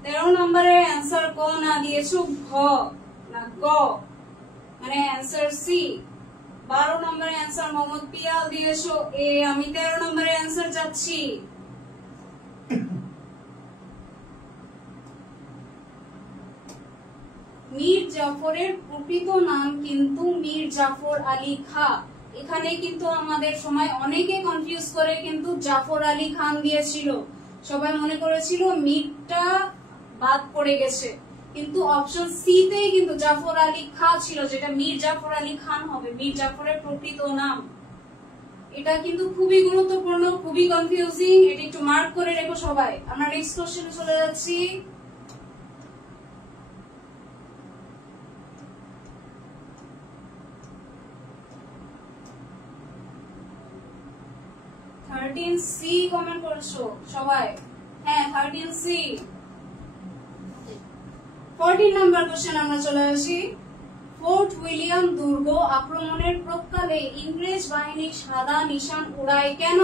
13 নম্বরের অ্যান্সার ক না দিয়েছো ঘ না গ, মানে অ্যান্সার সি। 12 নম্বরের অ্যান্সার মোহাম্মদ পিয়াল দিয়েছো এ। আমি 13 নম্বরের অ্যান্সার যাচ্ছি। মীর জাফরের প্রকৃত নাম কিন্তু মীর জাফর আলী খা। এখানে কিন্তু আমাদের সময় অনেকে কনফিউজ করে কিন্তু জাফর আলী খান দিয়েছিল। সবাই মনে করেছিল মীরটা বাদ পড়ে গেছে, কিন্তু অপশন সি তেই কিন্তু জাফর আলী খা ছিল, যেটা মীর জাফর আলী খান হবে, মীর জাফরের প্রকৃত নাম। এটা কিন্তু খুবই গুরুত্বপূর্ণ, খুবই কনফিউজিং, এটা একটু মার্ক করে রেখো সবাই। আমরা নেক্সট কোশ্চেনে চলে যাচ্ছি। সি কমেন্ট করেছো সবাই? হ্যাঁ, 13C। 14 নাম্বার কোশ্চেন আমরা চলে আসি। ফোর্ট উইলিয়াম দুর্গ আক্রমণের প্রাক্কালে ইংরেজ বাহিনী সাদা নিশান উড়ায় কেন?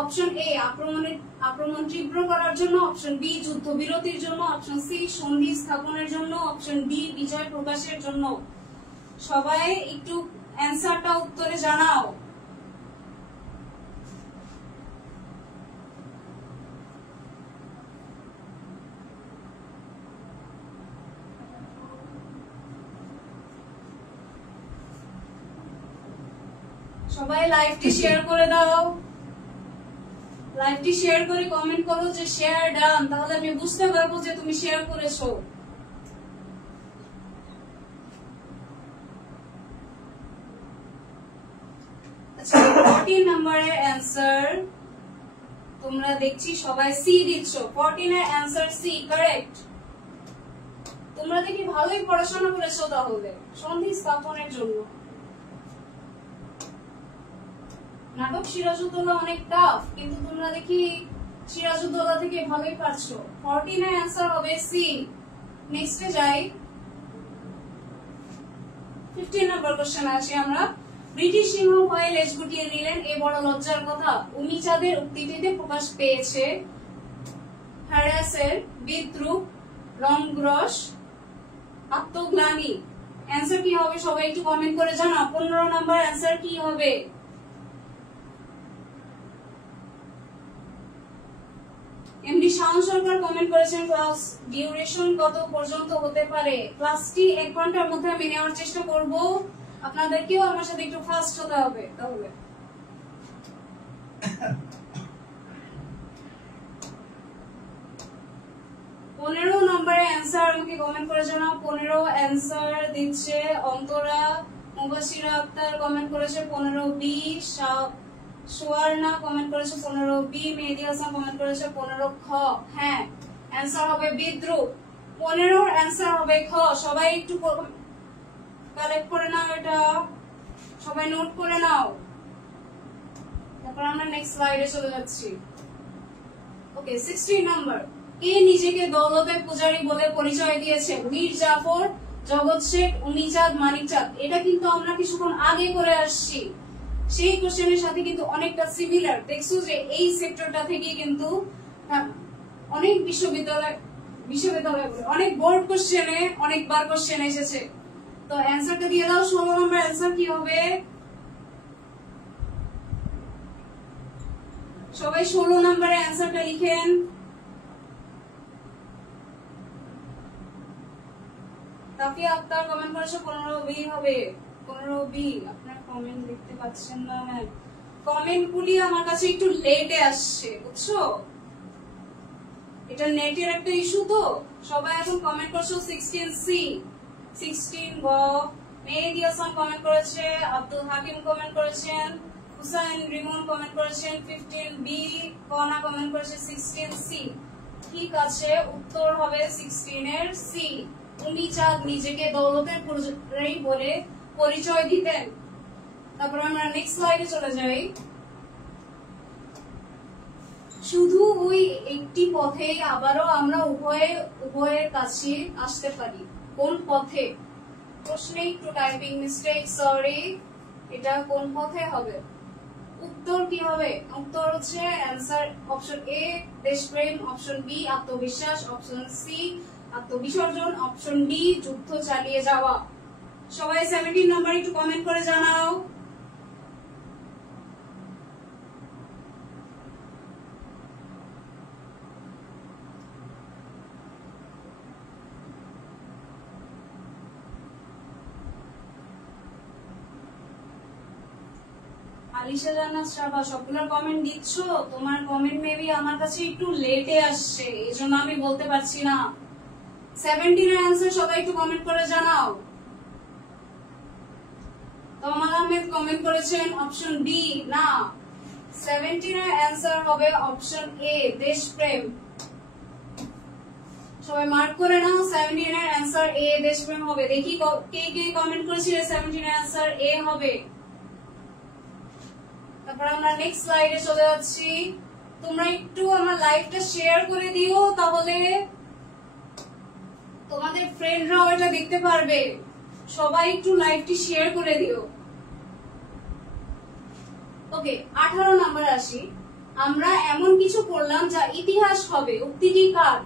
অপশন এ আক্রমণ তীব্র করার জন্য, অপশন বি যুদ্ধবিরতির জন্য, অপশন সি সন্ধি স্থাপনের জন্য, অপশন ডি বিজয় প্রকাশের জন্য। সবাই একটু অ্যান্সারটা উত্তরে জানাও। সবাই লাইভটি শেয়ার করে দাও। লাইভটি শেয়ার করে কমেন্ট করো যে শেয়ার ডান, তাহলে আমি বুঝতে পারবো যে তুমি শেয়ার করেছো। আচ্ছা, 14 নম্বরের অ্যান্সার তোমরা দেখছি সবাই সি দিচ্ছ। 14 এর অ্যান্সার সি কারেক্ট। তোমরা দেখি ভালোই পড়াশোনা করেছো তাহলে, সন্ধি স্থাপনের জন্য। নাটক সিরাজউদ্দৌলা অনেক টাফ, কিন্তু তোমরা দেখি সিরাজউদ্দৌলা থেকে ভালোই পারছো। 49 অ্যান্সার হবে সি। নেক্সটে যাই, 15 নম্বর কোশ্চেন আসি আমরা। ব্রিটিশ সিংহ ভয়ে লেজ গুটিয়ে নিলেন, এ বড় লজ্জার কথা উমিচাঁদের উক্তিটিতে প্রকাশ পেয়েছে। হ্যারাসের বিদ্রুপ, রংগ্রস, আত্মগ্লানি। অ্যান্সার কি হবে সবাই একটু কমেন্ট করে জানাও। 15 নাম্বার অ্যান্সার কি হবে? এমডি শাওন সরকার কমেন্ট করেছেন ক্লাস ডিউরেশন কত পর্যন্ত হতে পারে। ক্লাসটি 1 ঘন্টার মধ্যে আমি নেওয়ার চেষ্টা করব, আপনাদেরকেও আমার সাথে একটু ফাস্ট হতে হবে। তাহলে 15 নম্বরে অ্যান্সার আমাকে কমেন্ট করে জানাও। 15 অ্যান্সার দিচ্ছে অন্তরা। মুবাশিরা আক্তার কমেন্ট করেছে 15 বি। সুয়ার্ণা কমেন্ট করেছে 15 বি। মেহেদি হাসান কমেন্ট করেছে 15 খ। হ্যাঁ, অ্যান্সার হবে বিদ্রুপ। 15 অ্যান্সার হবে খ। সবাই একটু কালেক্ট করে নাও, এটা সবাই নোট করে নাও। তারপর আমরা নেক্সট স্লাইডে চলে যাচ্ছি। ওকে, 16 নাম্বার। কে নিজেকে দৌলতের পূজারী বলে পরিচয় দিয়েছে? মীর জাফর, জগৎ শেখ, উমিচাঁদ, মানিকচাঁদ। এটা কিন্তু আমরা কিছুক্ষণ আগে করে আসছি। সেই কোশ্চেনের সাথে কিন্তু অনেকটা সিমিলার। দেখছো যে এই সেক্টরটা থেকে কিন্তু অনেক বিশ্ববিদ্যালয় অনেক বোর্ড কোশ্চেনে অনেকবার কোশ্চেন এসেছে। তো অ্যান্সারটা দিয়ে দাও। 16 নম্বর অ্যান্সার কি হবে? সবাই 16 নম্বরে অ্যান্সারটা লিখেন। তাফিয়া আক্তার কমেন্ট করেছে 15 বি হবে। 15 বি। আপনার কমেন্ট দেখতে পাচ্ছেন না ম্যাম। কমেন্ট গুলি আমার কাছে একটু লেটে আসছে, বুঝছো? এটা নেটের একটা ইস্যু তো। সবাই এখন কমেন্ট করছো 16 সি। 16 গ। মেহেদি হাসান কমেন্ট করেছে, আব্দুল হাকিম কমেন্ট করেছেন, হুসাইন রিমন কমেন্ট করেছেন 15 বি। কনা কমেন্ট করেছে 16 সি। ঠিক আছে, উত্তর হবে 16 এর সি। উমিচাঁদ নিজেকে দৌলতের পূজারী বলে পরিচয় দিতেন। তারপর আমরা নেক্সট স্লাইডে চলে যাই। শুধু ওই একটি পথে আবারও আমরা উভয়ের কাছে আসতে পারি। কোন পথে? প্রশ্নে একটু টাইপিং মিস্টেক, সরি। এটা কোন পথে হবে? উত্তর কি হবে? উত্তর হচ্ছে অ্যান্সার অপশন এ দেশপ্রেম, অপশন বি আত্মবিশ্বাস, অপশন সি আত্মবিসর্জন, অপশন ডি যুদ্ধ চালিয়ে যাওয়া। সবাই 17 নাম্বার একটু কমেন্ট করে জানাও। আলিশা জান্নাত শাবা সবগুলোর কমেন্ট দিচ্ছ। তোমার কমেন্ট মেবি আমার কাছে একটু লেটে আসছে, এজন্য আমি বলতে পারছি না। 17 এর অ্যান্সার সবাই একটু কমেন্ট করে জানাও। তমাল আহমেদ কমেন্ট করেছেন অপশন বি। না, 17 এর অ্যান্সার হবে অপশন এ দেশপ্রেম। সবাই মার্ক করে নাও। 17 এর অ্যান্সার এ দেশপ্রেম হবে। দেখি কে কে কমেন্ট করেছিল 17 এর অ্যান্সার এ হবে। তারপর আমরা নেক্সট স্লাইডে চলে যাচ্ছি। তোমরা একটু আমার লাইভটা শেয়ার করে দিও, তাহলে তোমাদের ফ্রেন্ডরাও এটা দেখতে পারবে। সবাই একটু লাইভটি শেয়ার করে দিও। ওকে, 18 নাম্বার আসি। আমরা এমন কিছু করলাম যা ইতিহাস হবে, উক্তিটি কার?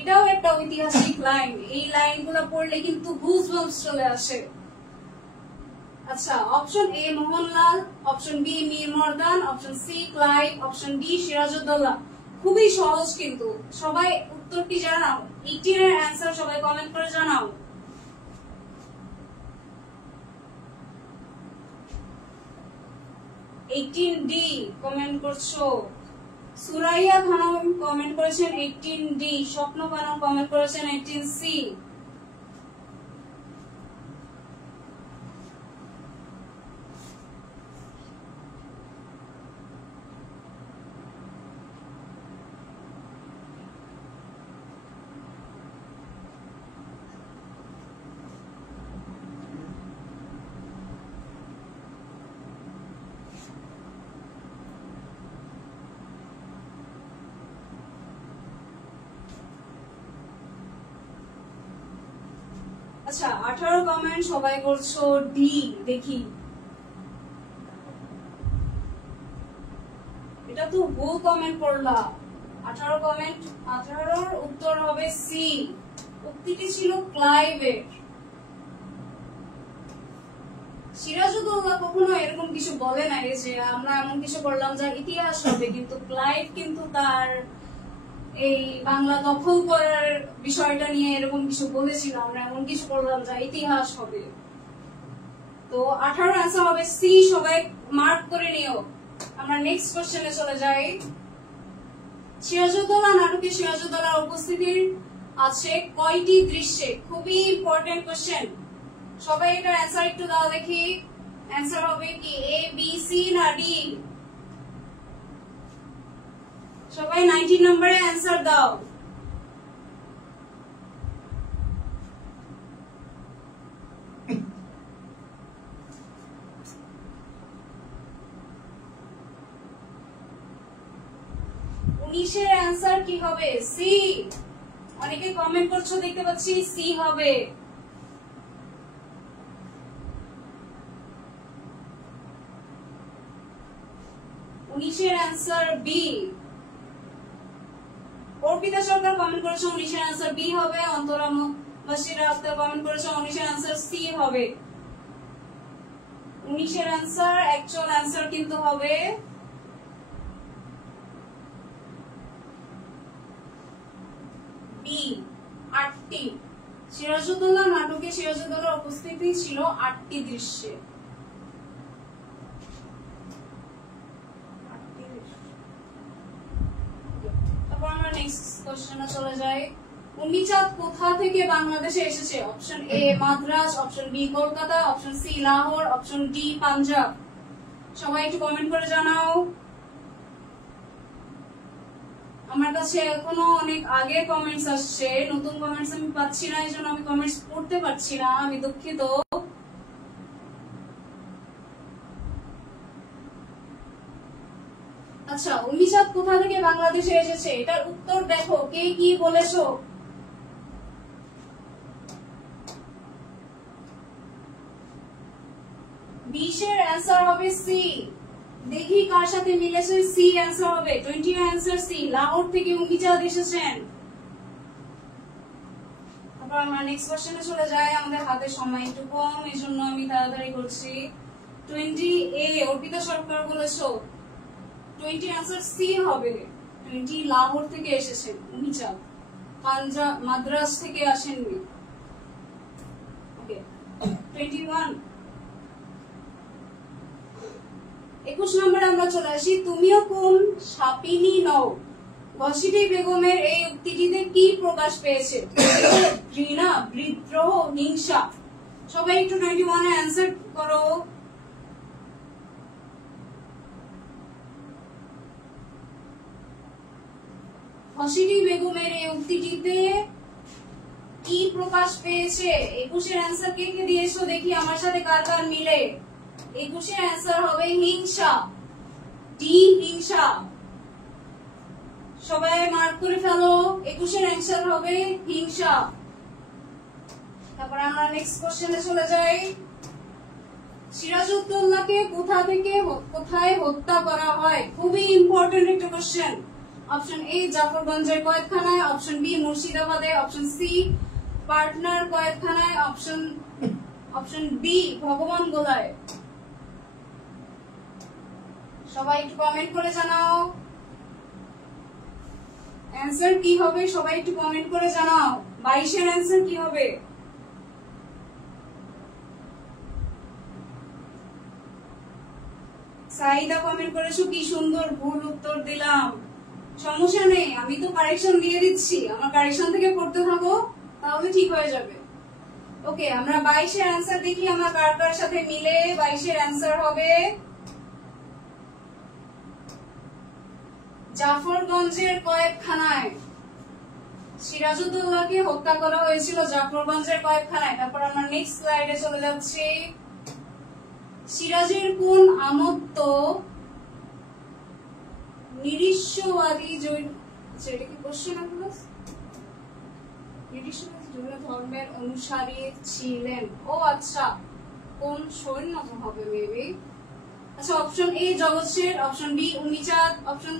এটাও একটা ঐতিহাসিক লাইন। এই লাইনগুলো পড়লে কিন্তু গুজবাম্পস চলে আসে। আচ্ছা, option A Mohanlal, option B Mir Mardan, option C Clive, option D Sirajuddaula. খুবই সহজ কিন্তু। সবাই উত্তরটি জানাও। 18 এর অ্যান্সার সবাই কমেন্ট করে জানাও। ডি কমেন্ট করছো। সুরাইয়া খানম কমেন্ট করেছেন 18 ডি। স্বপ্ন খানম কমেন্ট করেছেন 18 সি। আচ্ছা 18 কমেন্ট সবাই করছো ডি, দেখি এটা তো ভুল কমেন্ট করলা। 18 কমেন্ট, 18 উত্তর হবে সি, উক্তিটি ছিল ক্লাইভের। সিরাজউদ্দৌলা কখনো এরকম কিছু বলে নাই যে আমরা এমন কিছু করলাম যার ইতিহাস হবে, কিন্তু ক্লাইভ কিন্তু তার এই বাংলা দখল করার বিষয়টা নিয়ে এরকম কিছু বলেছিল, আমরা এমন কিছু করলাম যা ইতিহাস হবে। তো 18 আনসার হবে সি, সবাই মার্ক করে নিও। আমরা নেক্সট কোশ্চেনে চলে যাই। সিরাজউদ্দৌলা নাটকে সিরাজউদ্দৌলার উপস্থিতির আছে কয়টি দৃশ্যে? খুবই ইম্পর্টেন্ট কোশ্চেন, সবাই এটার অ্যান্সার একটু দাও দেখি। অ্যান্সার হবে কি এ, বি, সি না ডি? সবাই 19 নম্বরে অ্যান্সার দাও। উনিশের অ্যান্সার কি হবে? সি। অনেকে কমেন্ট করছো দেখতে পাচ্ছি, সি হবে। উনিশের অ্যান্সার বি। অর্পিতা সরকার কমেন্ট করেছে 19 এর অ্যান্সার বি হবে। অন্তরা বাশিরা আক্তার কমেন্ট করেছে 19 এর অ্যান্সার সি হবে। 19 এর অ্যান্সার অ্যাকচুয়াল অ্যান্সার কিন্তু হবে বি, 8টি। সিরাজউদ্দৌলা নাটকে সিরাজউদ্দৌলার উপস্থিতি ছিল 8টি দৃশ্যে। তারপর আমরা নেক্সট কোশ্চেনে চলে যাই। উম্মিচাঁদ কোথা থেকে বাংলাদেশে এসেছে? Option A Madras, option B Kolkata, option C Lahore, option D Punjab. সবাই একটু কমেন্ট করে জানাও। আমার কাছে এখনো অনেক আগে কমেন্টস আসছে, নতুন কমেন্টস আমি পাচ্ছি না, এই জন্য আমি কমেন্টস পড়তে পারছি না, আমি দুঃখিত। আচ্ছা উম্মিচাঁদ কোথা থেকে বাংলাদেশে এসেছে, এটার উত্তর দেখো কে কি বলেছো। বিশের অ্যান্সার হবে সি। দেখি কার সাথে মিলেছে, সি অ্যান্সার হবে। 20 এর অ্যান্সার সি, লাহোর থেকে উম্মিচাঁদ এসেছেন। তারপর আমরা নেক্সট কোশ্চেনে চলে যাই। আমাদের হাতে সময় একটু কম, এই জন্য আমি তাড়াতাড়ি করছি। 20 এ অর্পিতা সরকার বলেছো 20 আনসার সি হবে। 20 লাহোর থেকে এসেছেন উম্মিচাঁদ, পাঞ্জাব মাদ্রাজ থেকে আসেননি। ওকে 21 21 নম্বরে আমরা চলে আসি। তুমিও কোন সাপিনী নও, ঘসিটি বেগমের এই উক্তিটিতে কি প্রকাশ পেয়েছে? ঘৃণা, বিদ্রোহ, হিংসা। সবাই একটু 21 এ অ্যান্সার করো। ঘসিটি বেগমের এই উক্তিটিতে কি প্রকাশ পেয়েছে? 21 এর অ্যান্সার কে কে দিয়েছো দেখি আমার সাথে কার কার মিলে। 21 এর অ্যান্সার হবে হিংসা, ডি হিংসা। সবাই মার্ক করে ফেলো, 21 এর অ্যান্সার হবে হিংসা। তারপর আমরা নেক্সট কোশ্চেনে চলে যাই। সিরাজউদ্দৌলাকে কোথা থেকে কোথায় হত্যা করা হয়? খুবই ইম্পর্টেন্ট একটা কোশ্চেন। অপশন এ জাফরগঞ্জের কয়েদখানায়, অপশন বি মুর্শিদাবাদে, অপশন সি পাটনার কয়েদখানায়, অপশন বি ভগবান গোলায়। সবাই একটু কমেন্ট করে জানাও অ্যান্সার কি হবে। সবাই একটু কমেন্ট করে জানাও 22 এর অ্যান্সার কি হবে। সাইদা কমেন্ট করেছো কি সুন্দর, ভুল উত্তর দিলাম। সমস্যা নেই, আমি তো কারেকশন দিয়ে দিচ্ছি, আমার কারেকশন থেকে পড়তে থাকো, তাহলে ঠিক হয়ে যাবে। ওকে আমরা 22 এর অ্যান্সার দেখি আমরা কার কার সাথে মিলে। 22 এর অ্যান্সার হবে জাফরগঞ্জের কয়েদখানায়। সিরাজউদ্দৌলাকে হত্যা করা হয়েছিল জাফরগঞ্জের কয়েদখানায়। তারপর আমরা নেক্সট স্লাইডে চলে যাচ্ছি। সিরাজের কোন আমত্ত নিরিশ্ববাদী এটা কি কোশ্চেন? নিরিশ্ববাদী বিভিন্ন ধর্মের অনুসারী ছিলেন। ও আচ্ছা, কোন সৈন্য হবে মেবি। আচ্ছা, option A Jagat Seth, option B Umichand, option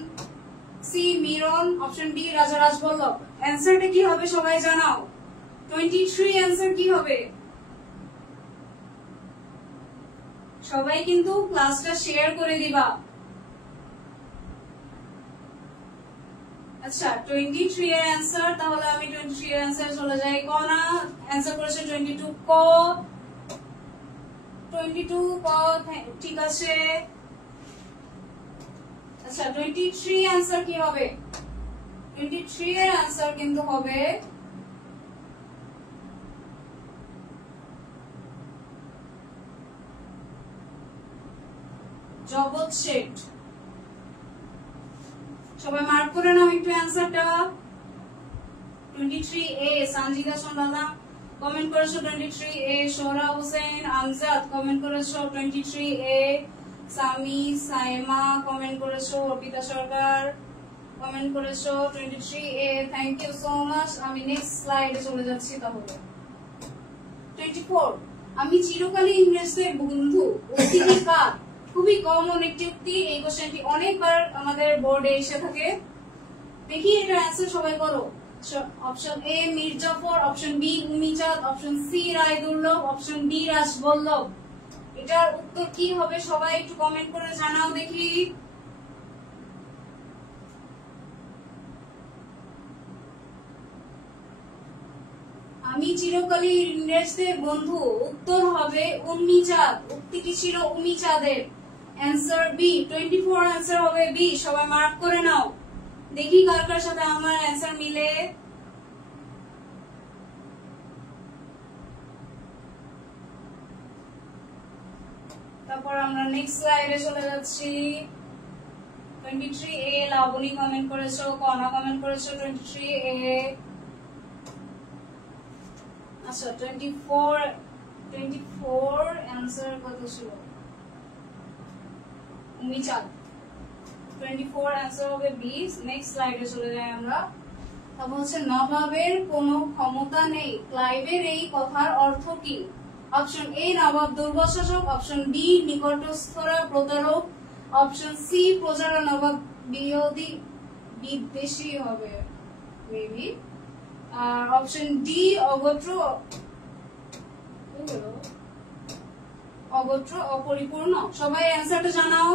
C Miran, option D Raja Rajballabh. অ্যান্সারটা কি হবে সবাই জানাও। 23 অ্যান্সার কি হবে? সবাই কিন্তু ক্লাসটা শেয়ার করে দিবা। আচ্ছা, 23 এর অ্যান্সার, তাহলে আমি 23 এর অ্যান্সার চলে যাই। ক না, অ্যান্সার করেছে 22 ক। 22 ক, ঠিক আছে। আচ্ছা, 23 অ্যান্সার কি হবে? 23 এর অ্যান্সার কিন্তু হবে জগৎ শেঠ। সবাই মার্ক করে নাও একটু অ্যান্সারটা। 23 এ সঞ্জিদা সোনালা কমেন্ট করেছো 23 এ। সোহরা হোসেন আমজাদ কমেন্ট করেছো 23 এ। সামি সাইমা কমেন্ট করেছো। অর্পিতা সরকার কমেন্ট করেছো 23 এ। Thank you so much. আমি নেক্সট স্লাইডে চলে যাচ্ছি তাহলে। 24, আমি চিরকালই ইংরেজদের বন্ধু। উক্তিটি কার? খুবই কমন একটি উক্তি। এই কোশ্চেনটি অনেকবার আমাদের বোর্ডে এসে থাকে। দেখি এটা অ্যান্সার সবাই করো। Option A Mir Jafar, option B Umichand, option C Rai Durlabh, option D Rajballabh. এটার উত্তর কি হবে সবাই একটু কমেন্ট করে জানাও দেখি। আমি চিরকালই ইংরেজদের বন্ধু, উত্তর হবে উমিচাঁদ। উক্তিটি ছিল উমিচাঁদের। Answer B. 24 অ্যান্সার হবে বি। সবাই মার্ক করে নাও। দেখি কার কার সাথে আমার অ্যান্সার মিলে। তারপর আমরা নেক্সট স্লাইডে চলে যাচ্ছি। 23 এ লাবণী কমেন্ট করেছো, কনা কমেন্ট করেছো 23 এ। আচ্ছা, 24 অ্যান্সার কত ছিল? উমিচাঁদ। 24 অ্যান্সার হবে বি। নেক্সট স্লাইডে চলে যাই আমরা। তারপর হচ্ছে নবাবের কোনো ক্ষমতা নেই, ক্লাইভের এই কথার অর্থ কি? অপশন এ নবাব দুর্বল শাসক, অপশন বি নিকটস্থরা প্রতারক, অপশন সি প্রজারা নবাব বিদ্বেষী হবে মেবি, আর অপশন ডি অগোত্র অপরিপূর্ণ। সবাই অ্যান্সারটা জানাও।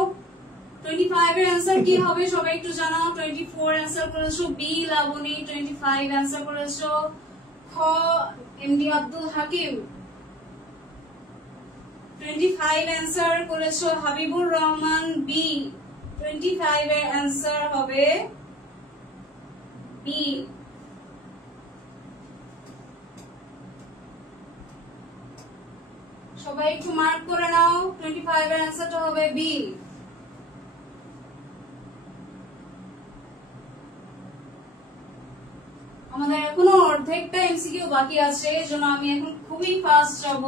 25 এর অ্যান্সার কি হবে সবাই একটু জানাও। 24 অ্যান্সার করেছো বি লাবণী। 25 অ্যান্সার করেছো খ এমডি আব্দুল হাকিম। 25 অ্যান্সার করেছো হাবিবুর রহমান বি। 25 এর অ্যান্সার হবে বি। সবাই একটু মার্ক করে নাও। 25 এর অ্যান্সারটা হবে বি। আমাদের এখনো অর্ধেকটা এমসিকিউ বাকি আছে, এজন্য আমি এখন খুবই ফাস্ট যাব।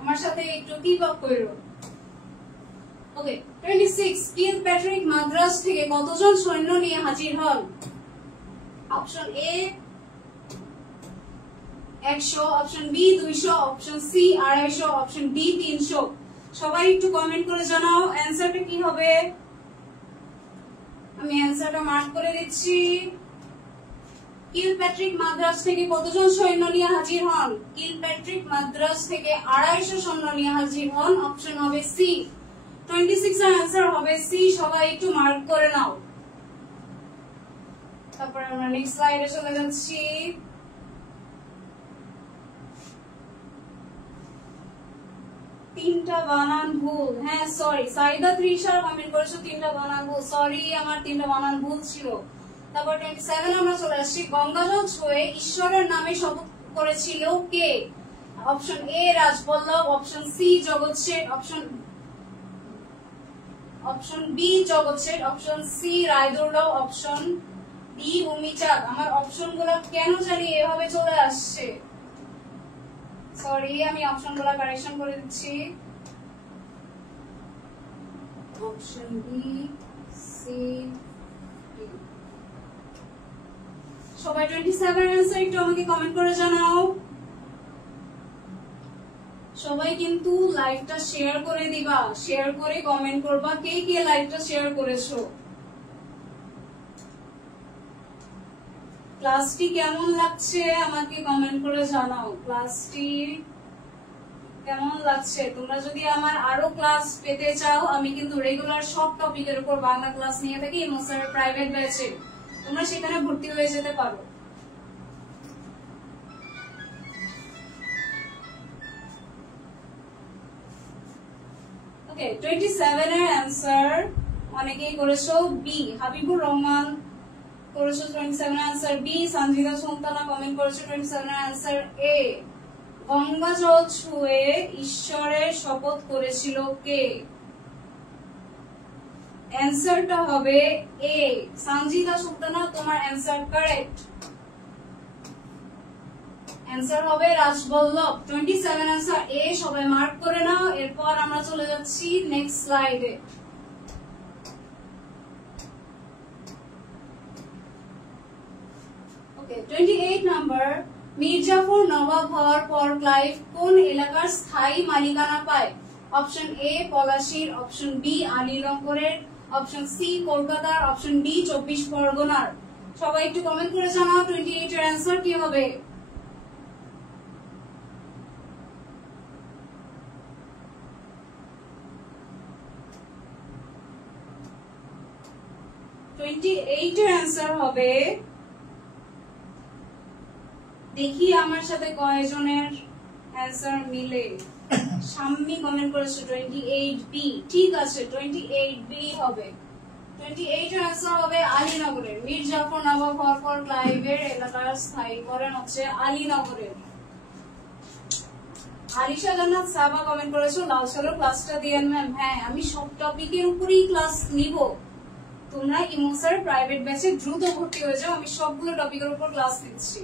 আমার সাথে একটু কিপ আপ করো। ওকে, 26 কিল প্যাট্রিক মাদ্রাজ থেকে কতজন সৈন্য নিয়ে হাজির হন? Option A 100, option B 200, option C 250, option D 300। সবাই একটু কমেন্ট করে জানাও অ্যান্সারটা কি হবে। আমি অ্যান্সারটা মার্ক করে দিচ্ছি। কিলপ্যাট্রিক মাদ্রাজ থেকে কতজন সৈন্য নিয়ে হাজির হন? কিলপ্যাট্রিক মাদ্রাজ থেকে 250 সৈন্য নিয়ে হাজির হন। অপশন হবে সি। 26 এর অ্যান্সার হবে সি। সবাই একটু মার্ক করে নাও। তারপরে আমরা নেক্সট স্লাইডে চলে যাচ্ছি। তিনটা বানান ভুল। হ্যাঁ সরি, সাইদা ত্রিশার কমেন্ট করেছো তিনটা বানান ভুল। সরি, আমার তিনটা বানান ভুল ছিল। তারপর 27 আমরা চলে আসছি। গঙ্গাজল ছুঁয়ে ঈশ্বরের নামে শপথ করেছিল কে? Option A Rajballabh, option C Jagat Seth, option B Jagat Seth, option C Rai Durlabh, option D Umichand. আমার অপশন গুলো কেন জানি এভাবে চলে আসছে। সরি, আমি অপশন গুলো কারেকশন করে দিচ্ছি। Option B, C, D. সবাই 27 অ্যান্সার একটু আমাকে কমেন্ট করে জানাও। সবাই কিন্তু লাইভটা শেয়ার করে দিবা, শেয়ার করে কমেন্ট করবা কে কে লাইভটা শেয়ার করেছো। ক্লাসটি কেমন লাগছে আমাকে কমেন্ট করে জানাও। ক্লাসটি কেমন লাগছে? তোমরা যদি আমার আরো ক্লাস পেতে চাও, আমি কিন্তু রেগুলার সব টপিকের উপর বাংলা ক্লাস নিয়ে থাকি ইমো স্যারের প্রাইভেট ব্যাচে, তোমরা সেখানে ভর্তি হয়ে যেতে পারো। ওকে, 27 এর অ্যানসার অনেকেই করেছো বি। হাবিবুর রহমান করেছো 27 এর answer B. Sanjida Sultana comment করেছো 27 এর অ্যানসার এ। গঙ্গা জল ছুঁয়ে ঈশ্বরের শপথ করেছিল কে? অ্যানসারটা হবে এ। সঞ্জিদা সুলতানা, তোমার অ্যানসার কারেক্ট। অ্যানসার হবে রাজবল্লভ। 27 অ্যানসার এ, সবাই মার্ক করে নাও। এরপর আমরা চলে যাচ্ছি নেক্সট স্লাইডে। ওকে, 28 নাম্বার। মির্জাফর নবাব হওয়ার পর ক্লাইভ কোন এলাকার স্থায়ী মালিকানা পায়? অপশন এ পলাশীর, অপশন বি আলীনগরের, অপশন সি কলকাতার, অপশন ডি 24 পরগনার। সবাই একটু কমেন্ট করে জানাও 28 এর অ্যানসার কি হবে। এর অ্যান্সার হবে, দেখি আমার সাথে কয়জনের অ্যান্সার মিলে। সাম্মি কমেন্ট করেছে 28 বি। ঠিক আছে, 28 বি হবে। 28 এর অ্যান্সার হবে আলীনগরের। মির্জাফর নবাব হওয়ার পর ক্লাইভের এলাকার স্থায়ী করেন হচ্ছে আলীনগরের। আলিশা জান্নাত সাবা কমেন্ট করেছো লাল সালোর ক্লাসটা দিয়েন ম্যাম। হ্যাঁ, আমি সব টপিকের উপরই ক্লাস নিব। তোমরা ইমো স্যার প্রাইভেট ব্যাচে দ্রুত ভর্তি হয়ে যাও, আমি সবগুলো টপিকের উপর ক্লাস দিচ্ছি।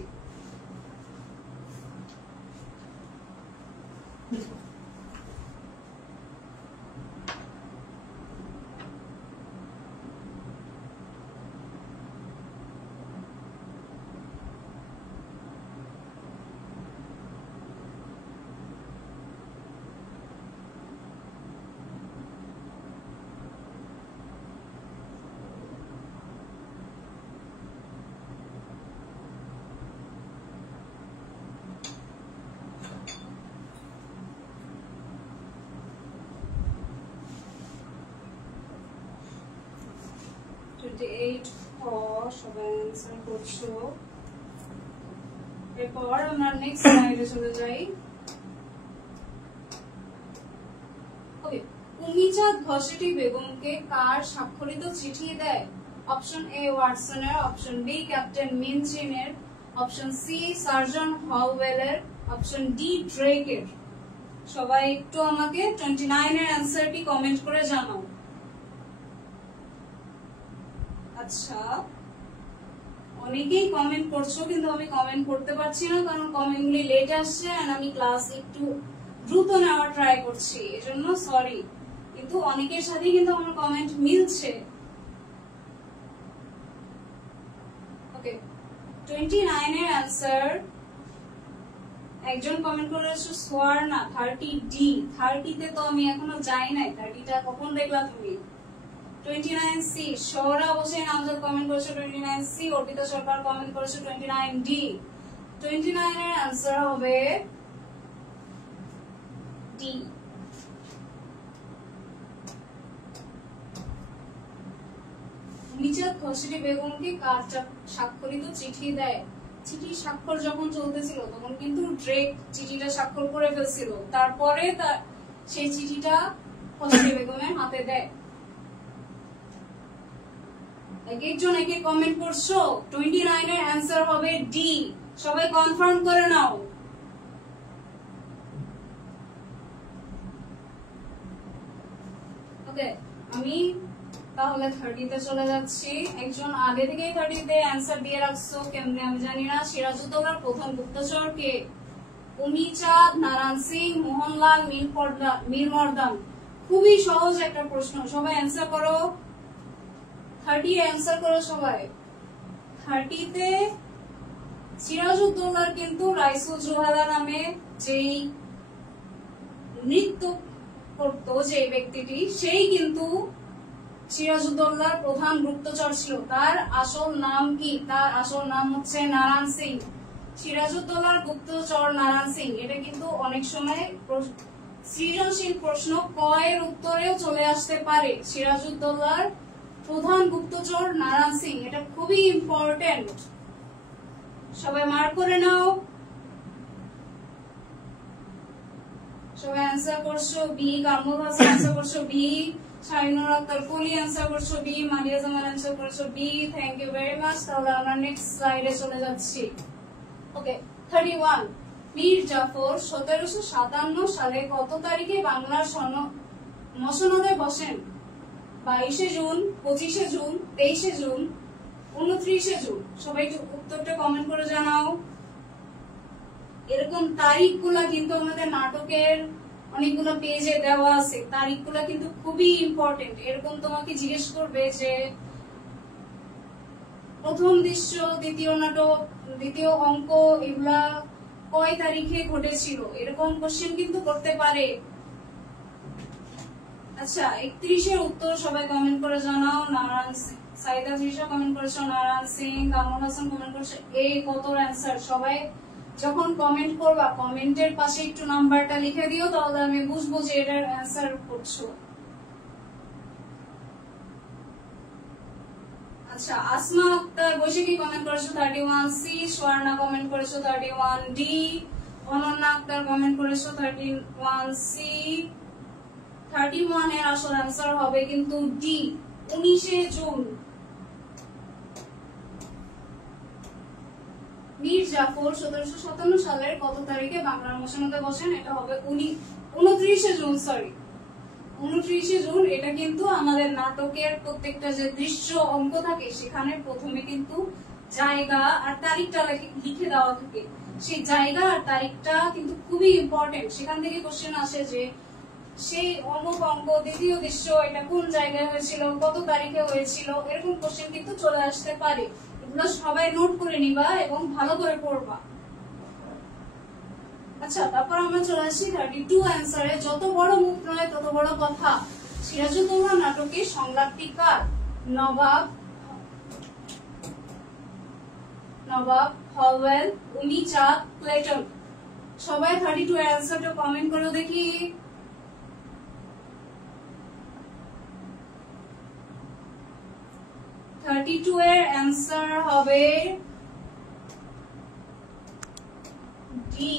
সবাই অ্যান্সার করছো। এরপর আমরা নেক্সট স্লাইডে চলে যাই। ওকে, উমিচাঁদ ঘসেটি বেগমকে কার স্বাক্ষরিত চিঠি দেয়? অপশন এ ওয়াটসনের, অপশন বি ক্যাপ্টেন মিনচিনের, অপশন সি সার্জেন্ট হলওয়েলের, অপশন ডি ড্রেকের। সবাই একটু আমাকে 29 এর অ্যান্সারটি কমেন্ট করে জানাও। আচ্ছা, অনেকেই কমেন্ট করছো কিন্তু আমি কমেন্ট করতে পারছি না, কারণ কমেন্টগুলি লেট আসছে আর আমি ক্লাস একটু দ্রুত নেওয়ার ট্রাই করছি, এজন্য সরি। কিন্তু অনেকের সাথে কিন্তু আমার কমেন্ট মিলছে। ওকে, 29 এর অ্যান্সার একজন কমেন্ট করেছো সোয়ার্ণা 30 ডি। 30 তে তো আমি এখনো যাই নাই, 30টা কখন দেখলা তুমি? 29 সি সৌরভ হোসেন আমজাদ কমেন্ট করেছে 29 সি। অর্পিতা সরকার কমেন্ট করেছে 29 ডি। 29 এর आंसर হবে ডি। উমিচাঁদ ঘসেটি বেগমকে কার স্বাক্ষরিত চিঠি দেয়? চিঠি স্বাক্ষর যখন চলতেছিল তখন কিন্তু ড্রেক চিঠিটা স্বাক্ষর করে ফেলছিল, তারপরে সেই চিঠিটা ঘসেটি বেগমের হাতে দেয়। একজন একে কমেন্ট করছো। 29 এর आंसर হবে ডি। সবাই কনফার্ম করে নাও। ওকে, আমি তাহলে 30 তে চলে যাচ্ছি। একজন আগে থেকেই 30 তে आंसर দিয়ে রাখছো, কেমনে আমি জানি না। সিরাজউদ্দৌলার প্রথম গুপ্তচর কে? উমিচাঁদ, নারায়ণ সিং, মোহনলাল, মীরমর্দান। খুবই সহজ একটা প্রশ্ন, সবাই आंसर করো। 30 आंसर করো সবাই। 30 তে সিরাজউদ্দৌলার কিন্তু রাইসুল জোহারা নামে যেই নৃত্য করত যে ব্যক্তিটি, সেই কিন্তু সিরাজউদ্দৌলার প্রধান গুপ্তচর ছিল। তার আসল নাম কি? তার আসল নাম হচ্ছে নারায়ণ সিং। সিরাজউদ্দৌলার গুপ্তচর নারায়ণ সিং। এটা কিন্তু অনেক সময় সৃজনশীল প্রশ্ন কয়ের উত্তরেও চলে আসতে পারে। সিরাজউদ্দৌলার প্রধান গুপ্তচর নারায়ণ সিং, এটা খুবই ইম্পর্টেন্ট, সবাই মার্ক করে নাও। সবাই অ্যান্সার করছো বি। কামরুল হাসান অ্যান্সার করছো বি। শাহিনুর আক্তার কলি অ্যান্সার করছো বি। মালিয়া জামান অ্যান্সার করছো B. Thank you very much. তাহলে আমরা নেক্সট স্লাইডে চলে যাচ্ছি। ওকে, 31। মীর জাফর 1757 সালে কত তারিখে বাংলার মসনদে বসেন? 22শে জুন, 25শে জুন, 23শে জুন, 29শে জুন। সবাই উত্তরটা কমেন্ট করে জানাও। এরকম তারিখগুলা কিন্তু আমাদের নাটকের অনেকগুলো পেজে দেওয়া আছে। তারিখগুলা কিন্তু খুবই ইম্পর্টেন্ট। এরকম তোমাকে জিজ্ঞেস করবে যে প্রথম দৃশ্য, দ্বিতীয় নাটক, দ্বিতীয় অঙ্ক, এগুলা কয় তারিখে ঘটেছিল, এরকম কোশ্চেন কিন্তু করতে পারে। আচ্ছা, 31-এর উত্তর সবাই কমেন্ট করে জানাও। নারায়ণ সিং, সাইদা তৃষা কমেন্ট করেছো নারায়ণ সিং। কামরুল হাসান কমেন্ট করেছো এ। কত অ্যান্সার? সবাই যখন কমেন্ট করবা কমেন্টের পাশে একটু নাম্বারটা লিখে দিও, তাহলে আমি বুঝবো যে এটার অ্যান্সার করছো। আচ্ছা, আসমা আক্তার বৈশাখী কমেন্ট করেছো 31C। স্বর্ণা কমেন্ট করেছো 31D। অনন্যা আক্তার কমেন্ট করেছো 31C। 31 এর আসল অ্যান্সার হবে কিন্তু ডি, 19শে জুন। মীর জাফর 1757 সালের কত তারিখে বাংলার মসনদে বসেন? এটা হবে 29শে জুন। সরি, 29শে জুন। এটা কিন্তু আমাদের নাটকের প্রত্যেকটা যে দৃশ্য অঙ্ক থাকে সেখানে প্রথমে কিন্তু জায়গা আর তারিখটা লিখে দেওয়া থাকে। সেই জায়গা আর তারিখটা কিন্তু খুবই ইম্পর্টেন্ট। সেখান থেকে কোশ্চেন আসে যে সেই অমুক অঙ্ক, দ্বিতীয় দৃশ্য, এটা কোন জায়গায় হয়েছিল, কত তারিখে হয়েছিল, এরকম কোশ্চেন কিন্তু চলে আসতে পারে। এগুলো সবাই নোট করে নিবা এবং ভালো করে পড়বা। আচ্ছা, তারপর আমরা চলে আসি 32 অ্যান্সারে। যত বড় মুখ নয় তত বড় কথা। সিরাজউদ্দৌলা নাটকের সংলাপটি কার? নবাব, হলওয়েল, উনি চাঁদ, প্লেটন। সবাই 32 এর অ্যান্সারটা কমেন্ট করো দেখি। এর অ্যান্সার হবে ডি।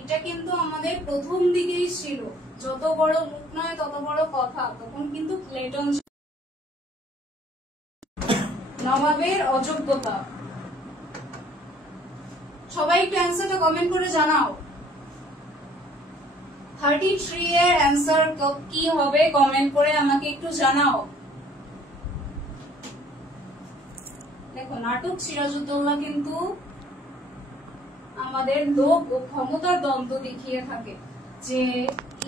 এটা কিন্তু আমাদের প্রথম দিকেই ছিল। যত বড় মুখ নয় তত বড় কথা, তখন কিন্তু প্লেটন। নবাবের অযোগ্যতা। সবাই একটু অ্যান্সারটা কমেন্ট করে জানাও। 33 এর অ্যান্সার কি হবে কমেন্ট করে আমাকে একটু জানাও। দেখো, নাটক সিরাজউদ্দৌলা কিন্তু আমাদের লোভ ও ক্ষমতার দ্বন্দ্ব দেখিয়ে থাকে, যে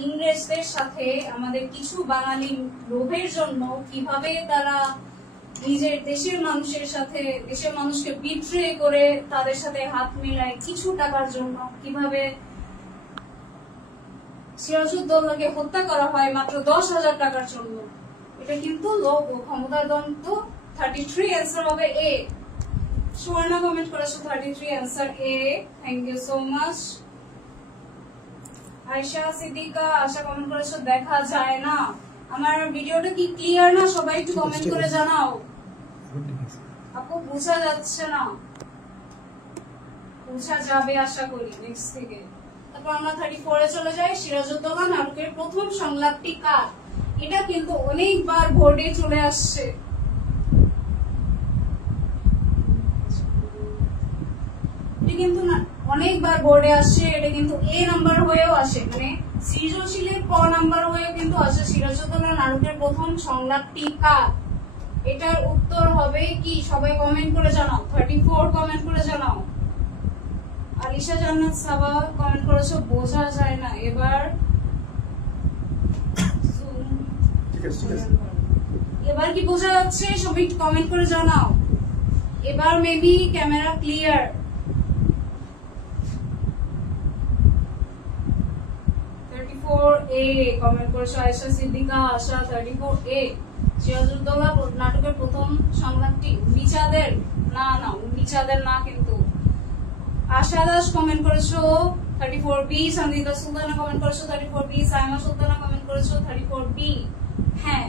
ইংরেজদের সাথে আমাদের কিছু বাঙালি লোভের জন্য কিভাবে তারা নিজের দেশের মানুষের সাথে, দেশের মানুষকে বিট্রে করে তাদের সাথে হাত মিলায় কিছু টাকার জন্য, কিভাবে সিরাজউদ্দৌলাকে হত্যা করা হয় মাত্র 10,000 টাকার জন্য। এটা কিন্তু লোভ ও ক্ষমতার দ্বন্দ্ব। 33 অ্যান্সার হবে এ। সুবর্ণা কমেন্ট করেছো 33 answer A. Thank you so much. Ayesha Siddika Asha comment করেছো দেখা যায় না। আমার ভিডিওটা কি ক্লিয়ার না? সবাই একটু কমেন্ট করে জানাও। আপু বোঝা যাচ্ছে না? বোঝা যাবে আশা করি নেক্সট থেকে। তারপর আমরা 34 এ চলে যাই। সিরাজউদ্দৌলা নাটকের প্রথম সংলাপটি কার? এটা কিন্তু অনেকবার বোর্ডে চলে আসছে। এটা কিন্তু অনেকবার বোর্ডে আসছে। এটা কিন্তু এ নাম্বার হয়েও আসে, মানে সৃজনশীলের ক নাম্বার হয়েও কিন্তু আসে। সিরাজউদ্দৌলা নাটকের প্রথম সংলাপটি কার? এটার উত্তর হবে কি? সবাই কমেন্ট করে জানাও। 34 কমেন্ট করে জানাও। আলিশা জান্নাত সাবা কমেন্ট করেছো বোঝা যায় না। এবার এবার কি বোঝা যাচ্ছে? সবাই কমেন্ট করে জানাও। এবার maybe camera clear. 34A comment করেছো আয়েশা সিদ্দিকা আশা 34A। সিরাজউদ্দৌলা নাটকের প্রথম সংলাপটি উড়িচাঁদের না উড়িচাঁদের না কিন্তু। আশা দাস কমেন্ট করেছো 34B। সন্দিতা সুলতানা কমেন্ট করেছো 34B। সাইমা সুলতানা কমেন্ট করেছো 34B। হ্যাঁ,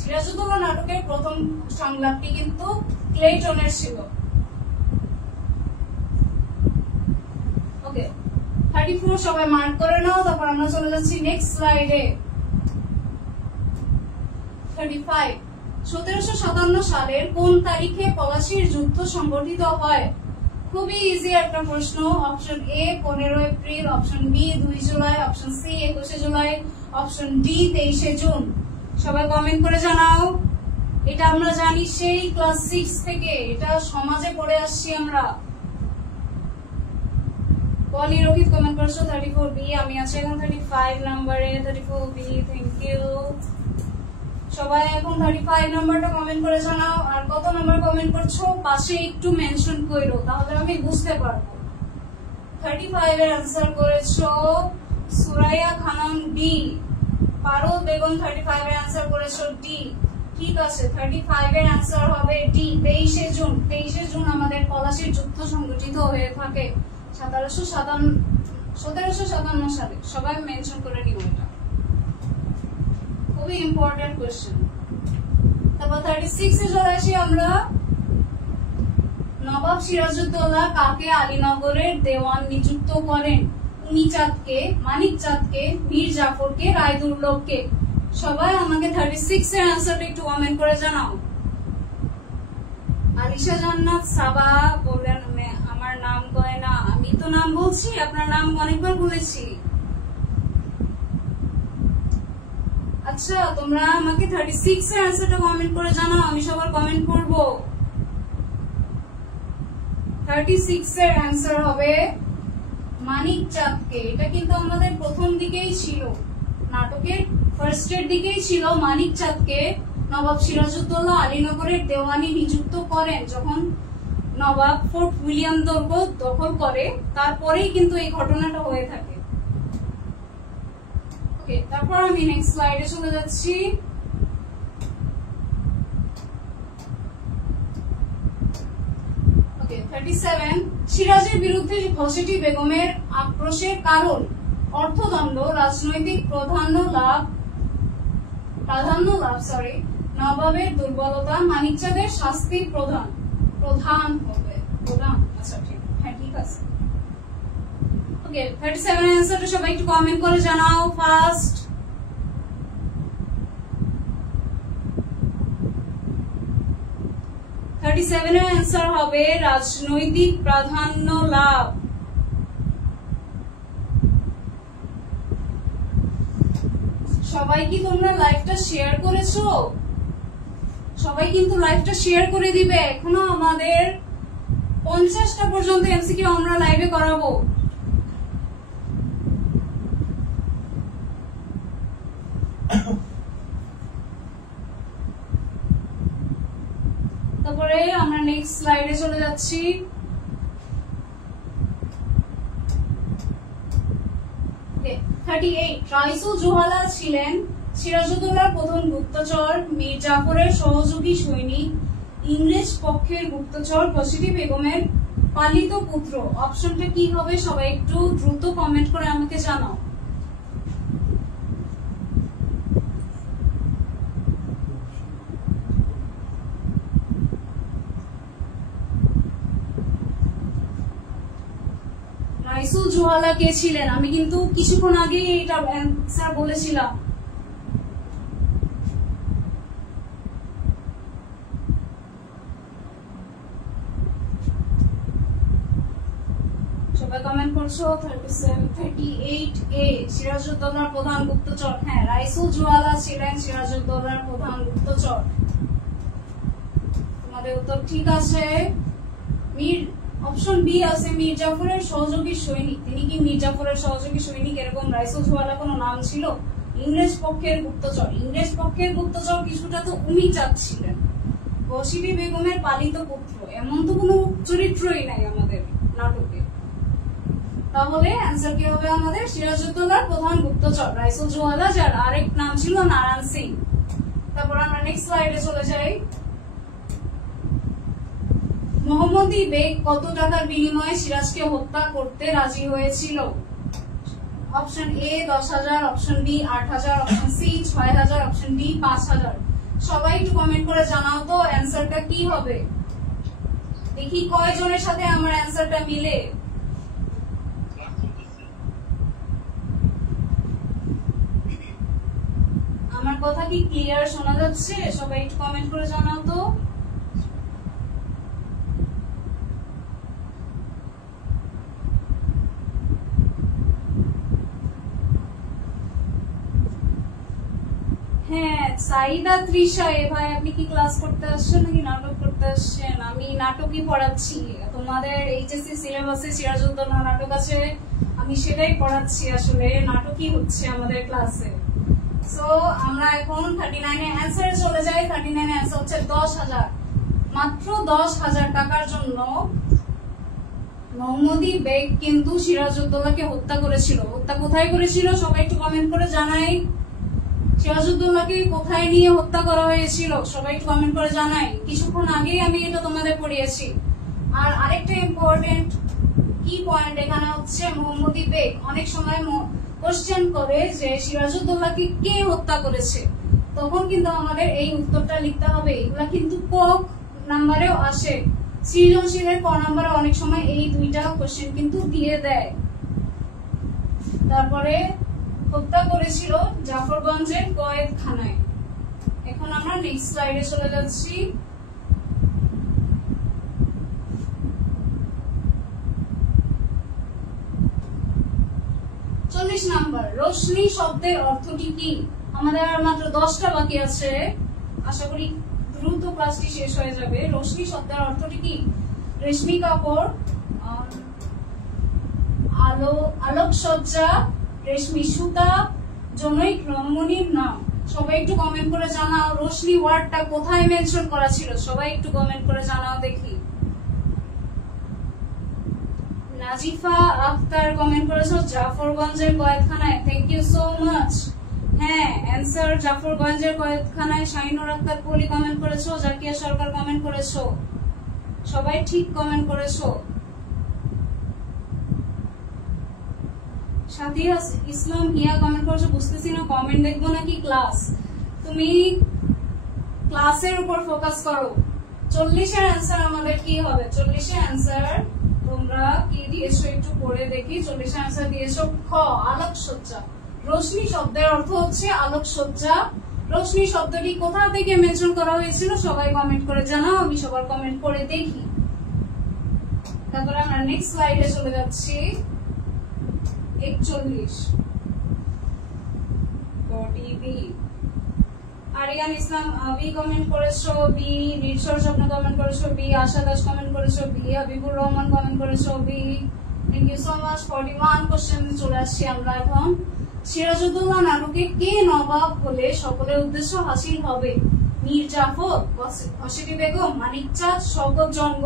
সিরাজউদ্দৌলা নাটকের প্রথম সংলাপটি কিন্তু ক্লেটনের ছিল। ওকে, 34 সবাই মার্ক করে নাও। তারপর আমরা চলে যাচ্ছি নেক্সট স্লাইডে। 35 1757 সালের কোন তারিখে পলাশীর যুদ্ধ সংগঠিত হয়? খুবই ইজি একটা প্রশ্ন। Option A 15 April, option B 2 July, option C 21 July, option D 23 June. সবাই কমেন্ট করে জানাও। এটা আমরা জানি সেই ক্লাস 6 থেকে, এটা সমাজে পড়ে আসছি আমরা। পলি রোহিত কমেন্ট করেছো 34B। আমি আছি এখন 35 নম্বরে। 34B, thank you. সবাই এখন 35 নাম্বারটা কমেন্ট করে জানাও। আর কত নাম্বার কমেন্ট করছো পাশে একটু মেনশন করো, তাহলে আমি বুঝতে পারবো। 35 এর आंसर করেছো সুরাইয়া খানম ডি। পারুল বেগম 35 এর आंसर করেছো ডি। ঠিক আছে, 35 এর आंसर হবে ডি। 23 জুন। 23 জুন আমাদের পলাশীর যুদ্ধ সংগঠিত হয়ে থাকে 1757 সালে। সবাই মেনশন করে নিও এটা, খুবই ইম্পর্টেন্ট কোশ্চেন। তারপর 36 এ চলে আসি আমরা। নবাব সিরাজউদ্দৌলা কাকে আলীনগরের দেওয়ান নিযুক্ত করেন? উনিচাঁদকে, মানিকচাঁদকে, মীর জাফরকে, রায়দুর্লভকে। সবাই আমাকে 36 এর आंसरটা একটু কমেন্ট করে জানাও। আলিশা জান্নাত সাবা বললেন আমার নাম কয় না। আমি তো নাম বলছি, আপনার নাম অনেকবার বলেছি। আচ্ছা, তোমরা আমাকে 36 এর आंसरটা কমেন্ট করে জানাও, আমি সবার কমেন্ট করব। 36 এর आंसर হবে মানিকচাঁদকে। এটা কিন্তু আমাদের প্রথম দিকেই ছিল, নাটকের ফার্স্টের দিকেই ছিল। মানিকচাঁদকে নবাব সিরাজউদ্দৌলা আলীনগরের দেওয়ানি নিযুক্ত করেন যখন নবাব ফোর্ট উইলিয়াম দুর্গ দখল করে, তারপরেই কিন্তু এই ঘটনাটা হয়ে থাকে। ওকে, তারপর আমি নেক্সট স্লাইডে চলে যাচ্ছি। ওকে, 37 সিরাজের বিরুদ্ধে ঘসেটি বেগমের আক্রোশের কারণ অর্থদণ্ড, রাজনৈতিক প্রাধান্য লাভ, নবাবের দুর্বলতা, মানিকচাঁদের শাস্তি প্রধান হবে। আচ্ছা ঠিক আছে। ওকে, 37 এর आंसरটা সবাই একটু কমেন্ট করে জানাও ফার্স্ট। এর आंसर হবে রাজনৈতিক প্রাধান্য লাভ। সবাই কি তোমরা লাইভটা শেয়ার করেছো? সবাই কিন্তু লাইভটা শেয়ার করে দিবে। এখনো আমাদের 50টা পর্যন্ত এমসিকিউ আমরা লাইভে করাবো। তারপরে আমরা নেক্সট স্লাইডে চলে যাচ্ছি। রাইসুল জোহালা ছিলেন সিরাজউদ্দৌলার প্রথম গুপ্তচর, মীর জাফরের সহযোগী সৈনিক, ইংরেজ পক্ষের গুপ্তচর, ঘসেটি বেগমের পালিত পুত্র। অপশনটা কি হবে সবাই একটু দ্রুত কমেন্ট করে আমাকে জানাও। রাইসুল জোহালা কে ছিলেন? আমি কিন্তু কিছুক্ষণ আগে এটা অ্যান্সার বলেছিলাম। সবাই কমেন্ট করছো। 38A সিরাজউদ্দৌলার প্রধান গুপ্তচর। হ্যাঁ, রাইসুল জোহালা ছিলেন সিরাজউদ্দৌলার প্রধান গুপ্তচর। তোমাদের উত্তর ঠিক আছে। অপশন বি আছে মীর জাফরের সহযোগী সৈনিক। তিনি কি মীর জাফরের সহযোগী সৈনিক এরকম রাইসুল জোহালা কোনো নাম ছিল? ইংরেজ পক্ষের গুপ্তচর। ইংরেজ পক্ষের গুপ্তচর কিছুটা তো উনিচাঁদ ছিলেন, ঘসেটি বেগমের পালিত পুত্র। এমন তো কোনো চরিত্রই নাই আমাদের নাটকে। তাহলে অ্যান্সার কি হবে আমাদের? সিরাজউদ্দৌলার প্রধান গুপ্তচর রাইসুল জওয়ালা, যার আরেক নাম ছিল নারায়ণ সিং। তারপর আমরা নেক্সট স্লাইডে চলে যাই। মোহাম্মদী বেগ কত টাকার বিনিময়ে সিরাজকে হত্যা করতে রাজি হয়েছিল? Option A 10,000, option B 8,000, option C 6,000, option D 5,000। সবাই একটু কমেন্ট করে জানাও তো অ্যান্সারটা কি হবে। দেখি কয়জনের সাথে আমার অ্যান্সারটা মিলে। আমার কথা কি ক্লিয়ার শোনা যাচ্ছে? সবাই একটু কমেন্ট করে জানাও তো। হ্যাঁ, সাইদা তৃষা, এ ভাই আপনি কি ক্লাস করতে আসছেন নাকি নাটক করতে আসছেন? আমি নাটকই পড়াচ্ছি। তোমাদের এইচএসসি সিলেবাসে সিরাজউদ্দৌলা নাটক আছে, আমি সেটাই পড়াচ্ছি। আসলে নাটকই হচ্ছে আমাদের ক্লাসে। সো আমরা এখন 39 এর অ্যান্সারে চলে যাই। 39 এর অ্যান্সার হচ্ছে 10,000। মাত্র 10,000 টাকার জন্য মোহাম্মদী বেগ কিন্তু সিরাজউদ্দৌলাকে হত্যা করেছিল। হত্যা কোথায় করেছিল সবাই একটু কমেন্ট করে জানাই। সিরাজউদ্দৌলাকে কোথায় নিয়ে হত্যা করা হয়েছিল সবাই একটু কমেন্ট করে জানাই। কিছুক্ষণ আগেই আমি এটা তোমাদের পড়িয়েছি। আর আরেকটা ইম্পর্টেন্ট কি পয়েন্ট এখানে হচ্ছে, মোহাম্মদী বেগ অনেক সময় কোশ্চেন করে যে সিরাজউদ্দৌলাকে কে হত্যা করেছে, তখন কিন্তু আমাদের এই উত্তরটা লিখতে হবে। এগুলা কিন্তু ক নাম্বারেও আসে, সৃজনশীলের ক নাম্বারে অনেক সময় এই দুইটা কোশ্চেন কিন্তু দিয়ে দেয়। তারপরে হত্যা করেছিল জাফরগঞ্জের কয়েদখানায়। এখন আমরা নেক্সট স্লাইডে চলে যাচ্ছি। নাম্বার, রোশনি শব্দের অর্থটি কি? আমাদের আর মাত্র 10টা বাকি আছে, আশা করি দ্রুত ক্লাসটি শেষ হয়ে যাবে। রোশনি শব্দের অর্থটি কি? রেশমি কাপড়, আলোকসজ্জা, রেশমি সুতা, জনৈক রমণীর নাম। সবাই একটু কমেন্ট করে জানাও রোশনি ওয়ার্ডটা কোথায় মেনশন করা ছিল, সবাই একটু কমেন্ট করে জানাও দেখি। নাজিফা আক্তার কমেন্ট করেছো জাফরগঞ্জের কয়েদখানায়, থ্যাংক ইউ সো মাচ। হ্যাঁ, অ্যান্সার জাফরগঞ্জের কয়েদখানায়। শাহিনুর আক্তার পলি কমেন্ট করেছো, জাকিয়া সরকার কমেন্ট করেছো, সবাই ঠিক কমেন্ট করেছো। সাদিয়া ইসলাম হিয়া কমেন্ট করেছো, বুঝতেছি না কমেন্ট দেখবো নাকি ক্লাস। তুমি ক্লাসের উপর ফোকাস করো। 40 এর অ্যান্সার আমাদের কি হবে? 40 এর অ্যান্সার তোমরা কি দিয়েছো একটু পড়ে দেখি। 40 এর অ্যান্সার দিয়েছো খ, আলোকসজ্জা। রোশনি শব্দের অর্থ হচ্ছে আলোকসজ্জা। রোশনি শব্দটি কোথা থেকে মেনশন করা হয়েছিল সবাই কমেন্ট করে জানাও, আমি সবার কমেন্ট করে দেখি। তারপরে আমরা নেক্সট স্লাইডে চলে যাচ্ছি। 41 B. Ariyan Islam B comment করেছো, বি। নির্ঝর স্বপ্ন কমেন্ট করেছো, বি। আশা দাস কমেন্ট করেছো, বি। হাবিবুর রহমান কমেন্ট করেছো, B. Thank you so much. 41 কোশ্চেনে চলে আসছি আমরা এখন। সিরাজউদ্দৌলা নাটকে কে নবাব হলে সকলের উদ্দেশ্য হাসিল হবে? মীর জাফর, ঘসেটি বেগম, মানিক চাঁদ, শওকত জঙ্গ।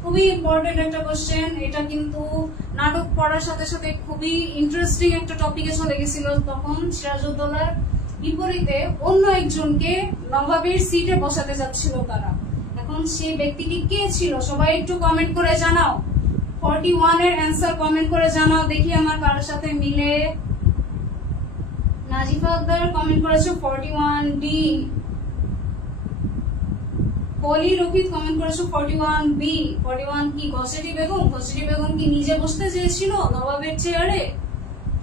খুবই ইম্পর্টেন্ট একটা কোশ্চেন। এটা কিন্তু নাটক পড়ার সাথে সাথে খুবই ইন্টারেস্টিং একটা টপিকে চলে গেছিল। তখন সিরাজউদ্দৌলার বিপরীতে অন্য একজনকে নবাবের সিটে বসাতে যাচ্ছিল তারা। এখন সেই ব্যক্তিটি কে ছিল সবাই একটু কমেন্ট করে জানাও। 41 এর অ্যান্সার কমেন্ট করে জানাও দেখি আমার কারোর সাথে মিলে। নাজিফা আক্তার কমেন্ট করেছো 41 ডি। পলি রফিক কমেন্ট করেছো 41 বি। 41 কি ঘসেটি বেগম? ঘসেটি বেগম কি নিজে বসতে চেয়েছিল নবাবের চেয়ারে?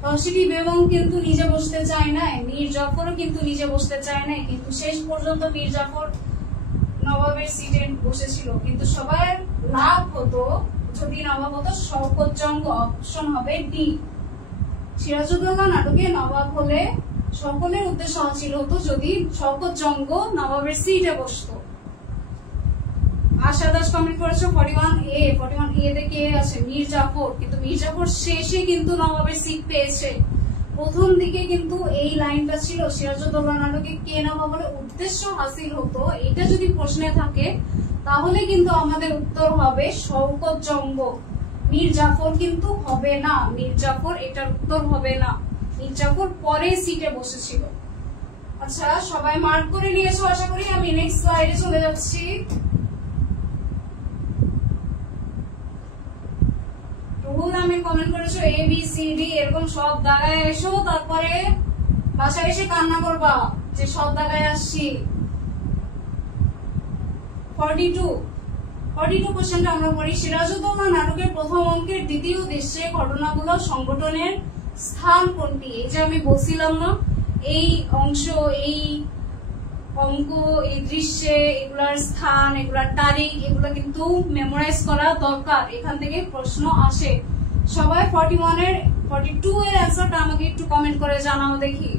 ঘসেটি বেগম কিন্তু নিজে বসতে চায় নাই, মীর জাফরও কিন্তু নিজে বসতে চায় নাই, কিন্তু শেষ পর্যন্ত মীর জাফর নবাবের সিটে বসেছিল। কিন্তু সবার লাভ হতো যদি নবাব হতো শওকত জঙ্গ। অপশন হবে ডি। সিরাজউদ্দৌলা নাটকে নবাব হলে সকলের উদ্দেশ্য হাসিল হতো যদি শওকত জঙ্গ নবাবের সিটে বসতো। আশা দাস কমেন্ট করেছো 41 এ। 41 এ তে কে আছে? মীর জাফর। কিন্তু মীর জাফর শেষে কিন্তু নবাবের সিট পেয়েছে। প্রথম দিকে কিন্তু এই লাইনটা ছিল সিরাজউদ্দৌলা নাটকে কে নবাব হলে উদ্দেশ্য হাসিল হতো। এটা যদি প্রশ্নে থাকে তাহলে কিন্তু আমাদের উত্তর হবে শওকত জঙ্গ। মীর জাফর কিন্তু হবে না, মীর জাফর এটার উত্তর হবে না। মীর জাফর পরে সিটে বসেছিল। আচ্ছা, সবাই মার্ক করে নিয়েছো আশা করি। আমি নেক্সট স্লাইডে চলে যাচ্ছি। রুহুল আমিন কমেন্ট করেছো এ বি সি ডি, এরকম সব দাগায় এসো, তারপরে বাসায় এসে কান্না করবা যে সব দাগায় আসছি। 42 কোশ্চেনটা আমরা পড়ি। সিরাজউদ্দৌলা নাটকের প্রথম অঙ্কের দ্বিতীয় দৃশ্যে ঘটনাগুলো সংগঠনের স্থান কোনটি? এই যে আমি বলছিলাম না, এই অংশ, এই অঙ্ক, এই দৃশ্যে এগুলার স্থান, এগুলার তারিখ, এগুলো কিন্তু মেমোরাইজ করা দরকার। এখান থেকে প্রশ্ন আসে। সবাই 42 এর অ্যান্সারটা আমাকে একটু কমেন্ট করে জানাও দেখি।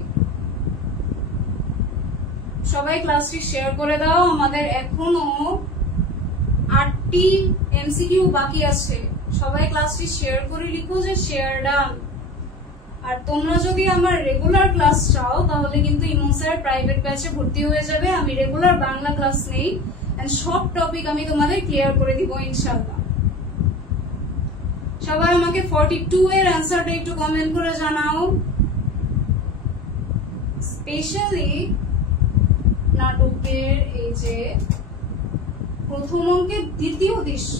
সবাই ক্লাসটি শেয়ার করে দাও। আমাদের এখনো 8টি এমসিকিউ বাকি আছে। সবাই ক্লাসটি শেয়ার করে লিখো যে শেয়ার ডান। আর তোমরা যদি আমার রেগুলার ক্লাস চাও তাহলে কিন্তু ইমন স্যার প্রাইভেট ব্যাচে ভর্তি হয়ে যাবে। আমি রেগুলার বাংলা ক্লাস নেই, এন্ড সব টপিক আমি তোমাদের ক্লিয়ার করে দিব ইনশাআল্লাহ। সবাই আমাকে 42 এর অ্যান্সারটা একটু কমেন্ট করে জানাও। স্পেশালি নাটকের এই যে প্রথম অঙ্কের দ্বিতীয় দৃশ্য,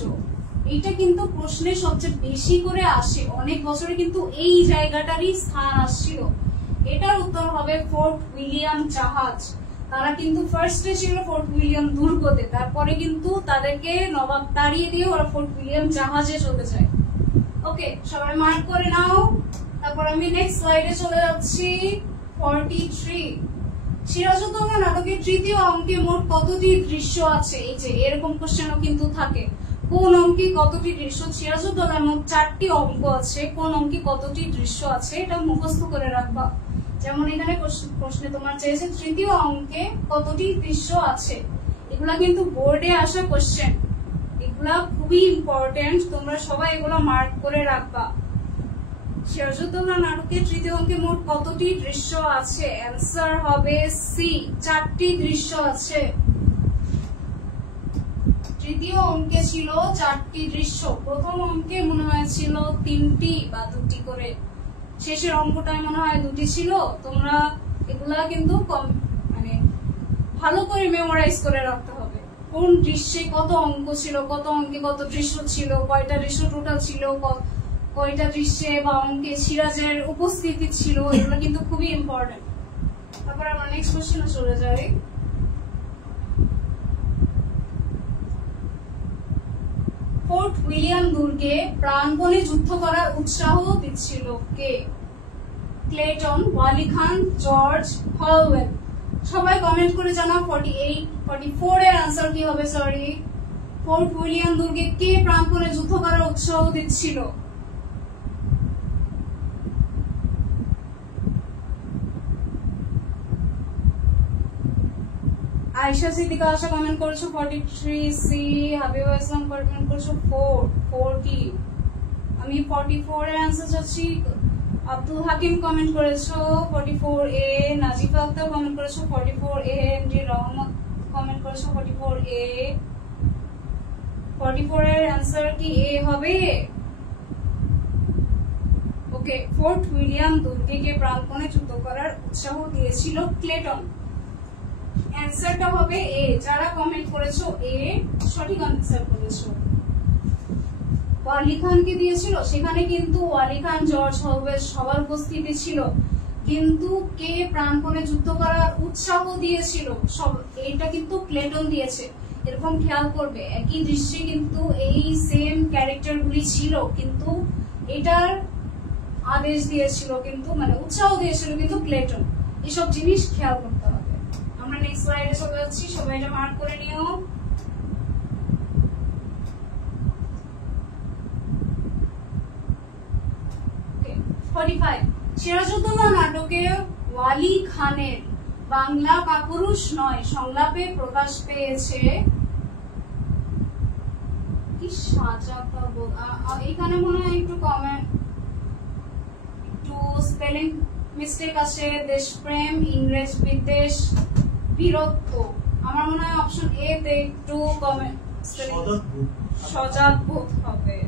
এটা কিন্তু প্রশ্নে সবচেয়ে বেশি করে আসে। অনেক বছরে কিন্তু এই জায়গাটারই স্থান আসছিল। এটার উত্তর হবে ফোর্ট উইলিয়াম জাহাজ। তারা কিন্তু ফার্স্টে ছিল ফোর্ট উইলিয়াম দুর্গতে, তারপরে কিন্তু তাদেরকে নবাব তাড়িয়ে দিয়ে ওরা ফোর্ট উইলিয়াম জাহাজে চলে যায়। ওকে, সবাই মার্ক করে নাও। তারপর আমি নেক্সট স্লাইডে চলে যাচ্ছি। 43 সিরাজউদ্দৌলা নাটকের তৃতীয় অঙ্কে মোট কতটি দৃশ্য আছে? এই যে এরকম কোশ্চেনও কিন্তু থাকে, কোন অঙ্কে কতটি দৃশ্য? সিরাজউদ্দৌলার মোট 4টি অঙ্ক আছে, কোন অঙ্কে কতটি দৃশ্য আছে এটা মুখস্থ করে রাখবা। যেমন এখানে প্রশ্নে তোমার চেয়েছে তৃতীয় অঙ্কে কতটি দৃশ্য আছে। এগুলা কিন্তু বোর্ডে আসা কোশ্চেন, এগুলা খুবই ইম্পর্টেন্ট। তোমরা সবাই এগুলো মার্ক করে রাখবা। সিরাজউদ্দৌলা নাটকের তৃতীয় অঙ্কে মোট কতটি দৃশ্য আছে? অ্যান্সার হবে সি, 4টি দৃশ্য আছে। তৃতীয় অঙ্কে ছিল 4টি দৃশ্য, প্রথম অঙ্কে মনে হয় ছিল 3টি বা 2টি করে, শেষের অঙ্কটায় মনে হয় 2টি ছিল। তোমরা এগুলা কিন্তু মানে ভালো করে মেমোরাইজ করে রাখতে হবে, কোন দৃশ্যে কত অঙ্ক ছিল, কত অঙ্কে কত দৃশ্য ছিল, কয়টা দৃশ্য টোটাল ছিল, কয়টা দৃশ্যে বা অঙ্কে সিরাজের উপস্থিতি ছিল। এগুলো কিন্তু খুবই ইম্পর্টেন্ট। তারপর আমরা নেক্সট কোশ্চেনে চলে যাই। ফোর্ট উইলিয়াম দুর্গে প্রাণপণে যুদ্ধ করার উৎসাহ দিচ্ছিল কে? ক্লেটন, ওয়ালি খান, জর্জ হলওয়েল। সবাই কমেন্ট করে জানাও। 44 এর আনসার কি হবে? সরি, ফোর্ট উইলিয়াম দুর্গে কে প্রাণপণে যুদ্ধ করার উৎসাহ দিচ্ছিল? আয়েশা সিদ্দিকা আশা কমেন্ট করেছো 43 সি। হাবিবা ইসলাম কমেন্ট করেছো 4 কি? আমি 44 এর आंसर চাচ্ছি। আব্দুল হাকিম কমেন্ট করেছো 44 এ। নাজিফা আক্তার কমেন্ট করেছো 44 এ। এমডি রহমত কমেন্ট করেছো 44 এ। 44 এর आंसर কি এ হবে? ওকে, ফোর্ট উইলিয়াম দুর্গে প্রাণপণে যুদ্ধ করার উৎসাহ দিয়েছিল ক্লেটন। অ্যান্সারটা হবে এ। যারা কমেন্ট করেছো এ সঠিক অ্যান্সার করেছো। ওয়ালি খানকে দিয়েছিল, সেখানে কিন্তু ওয়ালি খান, জর্জ হলওয়েল সবার উপস্থিতি ছিল, কিন্তু কে প্রাণপণে যুদ্ধ করার উৎসাহ দিয়েছিল সব, এটা কিন্তু ক্লেটন দিয়েছে। এরকম খেয়াল করবে, একই দৃশ্যে কিন্তু এই সেম ক্যারেক্টার গুলি ছিল, কিন্তু এটার আদেশ দিয়েছিল কিন্তু মানে উৎসাহ দিয়েছিল কিন্তু ক্লেটন। এসব জিনিস খেয়াল করতে হবে। আমরা নেক্সট স্লাইডে চলে যাচ্ছি, সবাই এটা মার্ক করে নিও। ওকে, 45 সিরাজউদ্দৌলা নাটকে ওয়ালি খানের বাংলা কাপুরুষ নয় সংলাপে প্রকাশ পেয়েছে কি সাজাতা বল। এখানে মনে হয় একটু কমেন্ট, একটু স্পেলিং মিস্টেক আছে। দেশপ্রেম, ইংরেজ বিদ্বেষ, বীরত্ব। আমার মনে হয় অপশন এ তে একটু কমেন্ট, সজাগ বোধ হবে।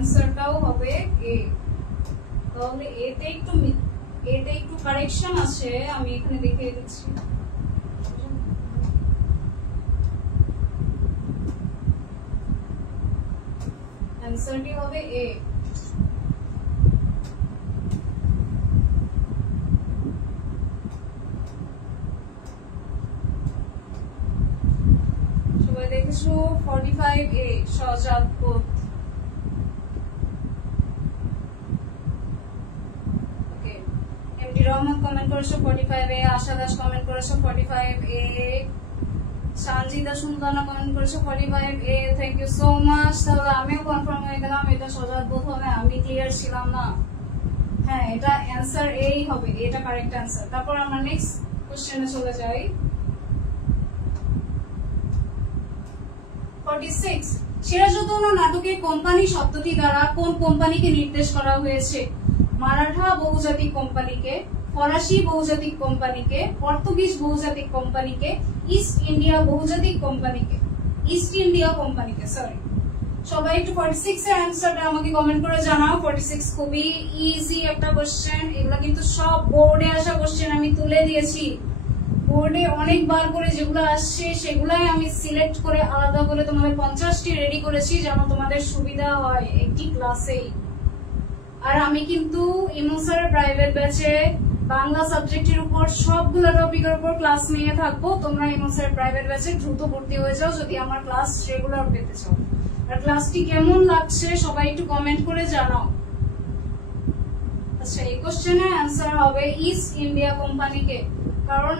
অ্যান্সারটাও হবে এ। তাহলে এতে একটু কারেকশন আছে, আমি এখানে দেখিয়ে দিচ্ছি। অ্যান্সারটি হবে এ। সবাই দেখেছো 45A সহজাত বোধ। ওকে, এমডি রহমান কমেন্ট করেছো 45A, আশা দাস কমেন্ট করেছো 45A, সঞ্জিদা সুলতানা কমেন্ট করেছো 45A। Thank you so much. তাহলে আমিও কনফার্ম হয়ে গেলাম এটা সহজাত বোধ হবে। আমি ক্লিয়ার ছিলাম না। হ্যাঁ, এটা অ্যান্সার এই হবে, এটা কারেক্ট অ্যান্সার। তারপর আমরা নেক্সট কোশ্চেনে চলে যাই। 46 সিরাজউদ্দৌলা নাটকে কোম্পানি শব্দটি দ্বারা কোন কোম্পানিকে নির্দেশ করা হয়েছে? মারাঠা বহুজাতিক কোম্পানিকে, ফরাসি বহুজাতিক কোম্পানিকে, পর্তুগিজ বহুজাতিক কোম্পানিকে, ইস্ট ইন্ডিয়া বহুজাতিক কোম্পানিকে, ইস্ট ইন্ডিয়া কোম্পানিকে, সরি। সবাই একটু 46 এর অ্যান্সারটা আমাকে কমেন্ট করে জানাও। 46 খুবই ইজি একটা কোশ্চেন। এগুলা কিন্তু সব বোর্ডে আসা কোশ্চেন আমি তুলে দিয়েছি। বোর্ডে অনেকবার করে যেগুলো আসছে সেগুলাই আমি সিলেক্ট করে আলাদা করে তোমাদের 50টি রেডি করেছি যেন তোমাদের সুবিধা হয় একটি ক্লাসেই। আর আমি কিন্তু ইমো স্যার প্রাইভেট ব্যাচে বাংলা সাবজেক্টের উপর সবগুলো টপিকের উপর ক্লাস নিয়ে থাকবো। তোমরা ইমো স্যার প্রাইভেট ব্যাচে দ্রুত ভর্তি হয়ে যাও যদি আমার ক্লাস রেগুলার পেতে চাও। আর ক্লাসটি কেমন লাগছে সবাই একটু কমেন্ট করে জানাও। আচ্ছা, এই কোশ্চেনের অ্যান্সার হবে ইস্ট ইন্ডিয়া কোম্পানিকে, কারণ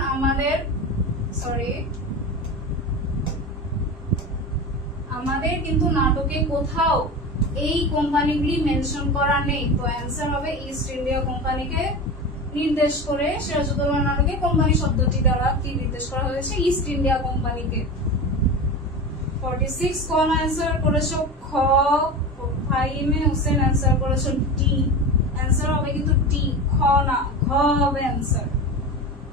আমাদের কিন্তু নাটকে কোথাও এই কোম্পানিগুলি মেনশন করা নেই। তো অ্যান্সার হবে ইস্ট ইন্ডিয়া কোম্পানিকে নির্দেশ করে সিরাজউদ্দৌলা নাটকে কোম্পানি শব্দটি দ্বারা কি নির্দেশ করা হয়েছে? ইস্ট ইন্ডিয়া কোম্পানিকে। 46 কোন অ্যান্সার করেছো? খ। ফাহিমে হোসেন অ্যান্সার করেছো ডি। অ্যান্সার হবে কিন্তু ডি, খ না, ঘ হবে অ্যান্সার।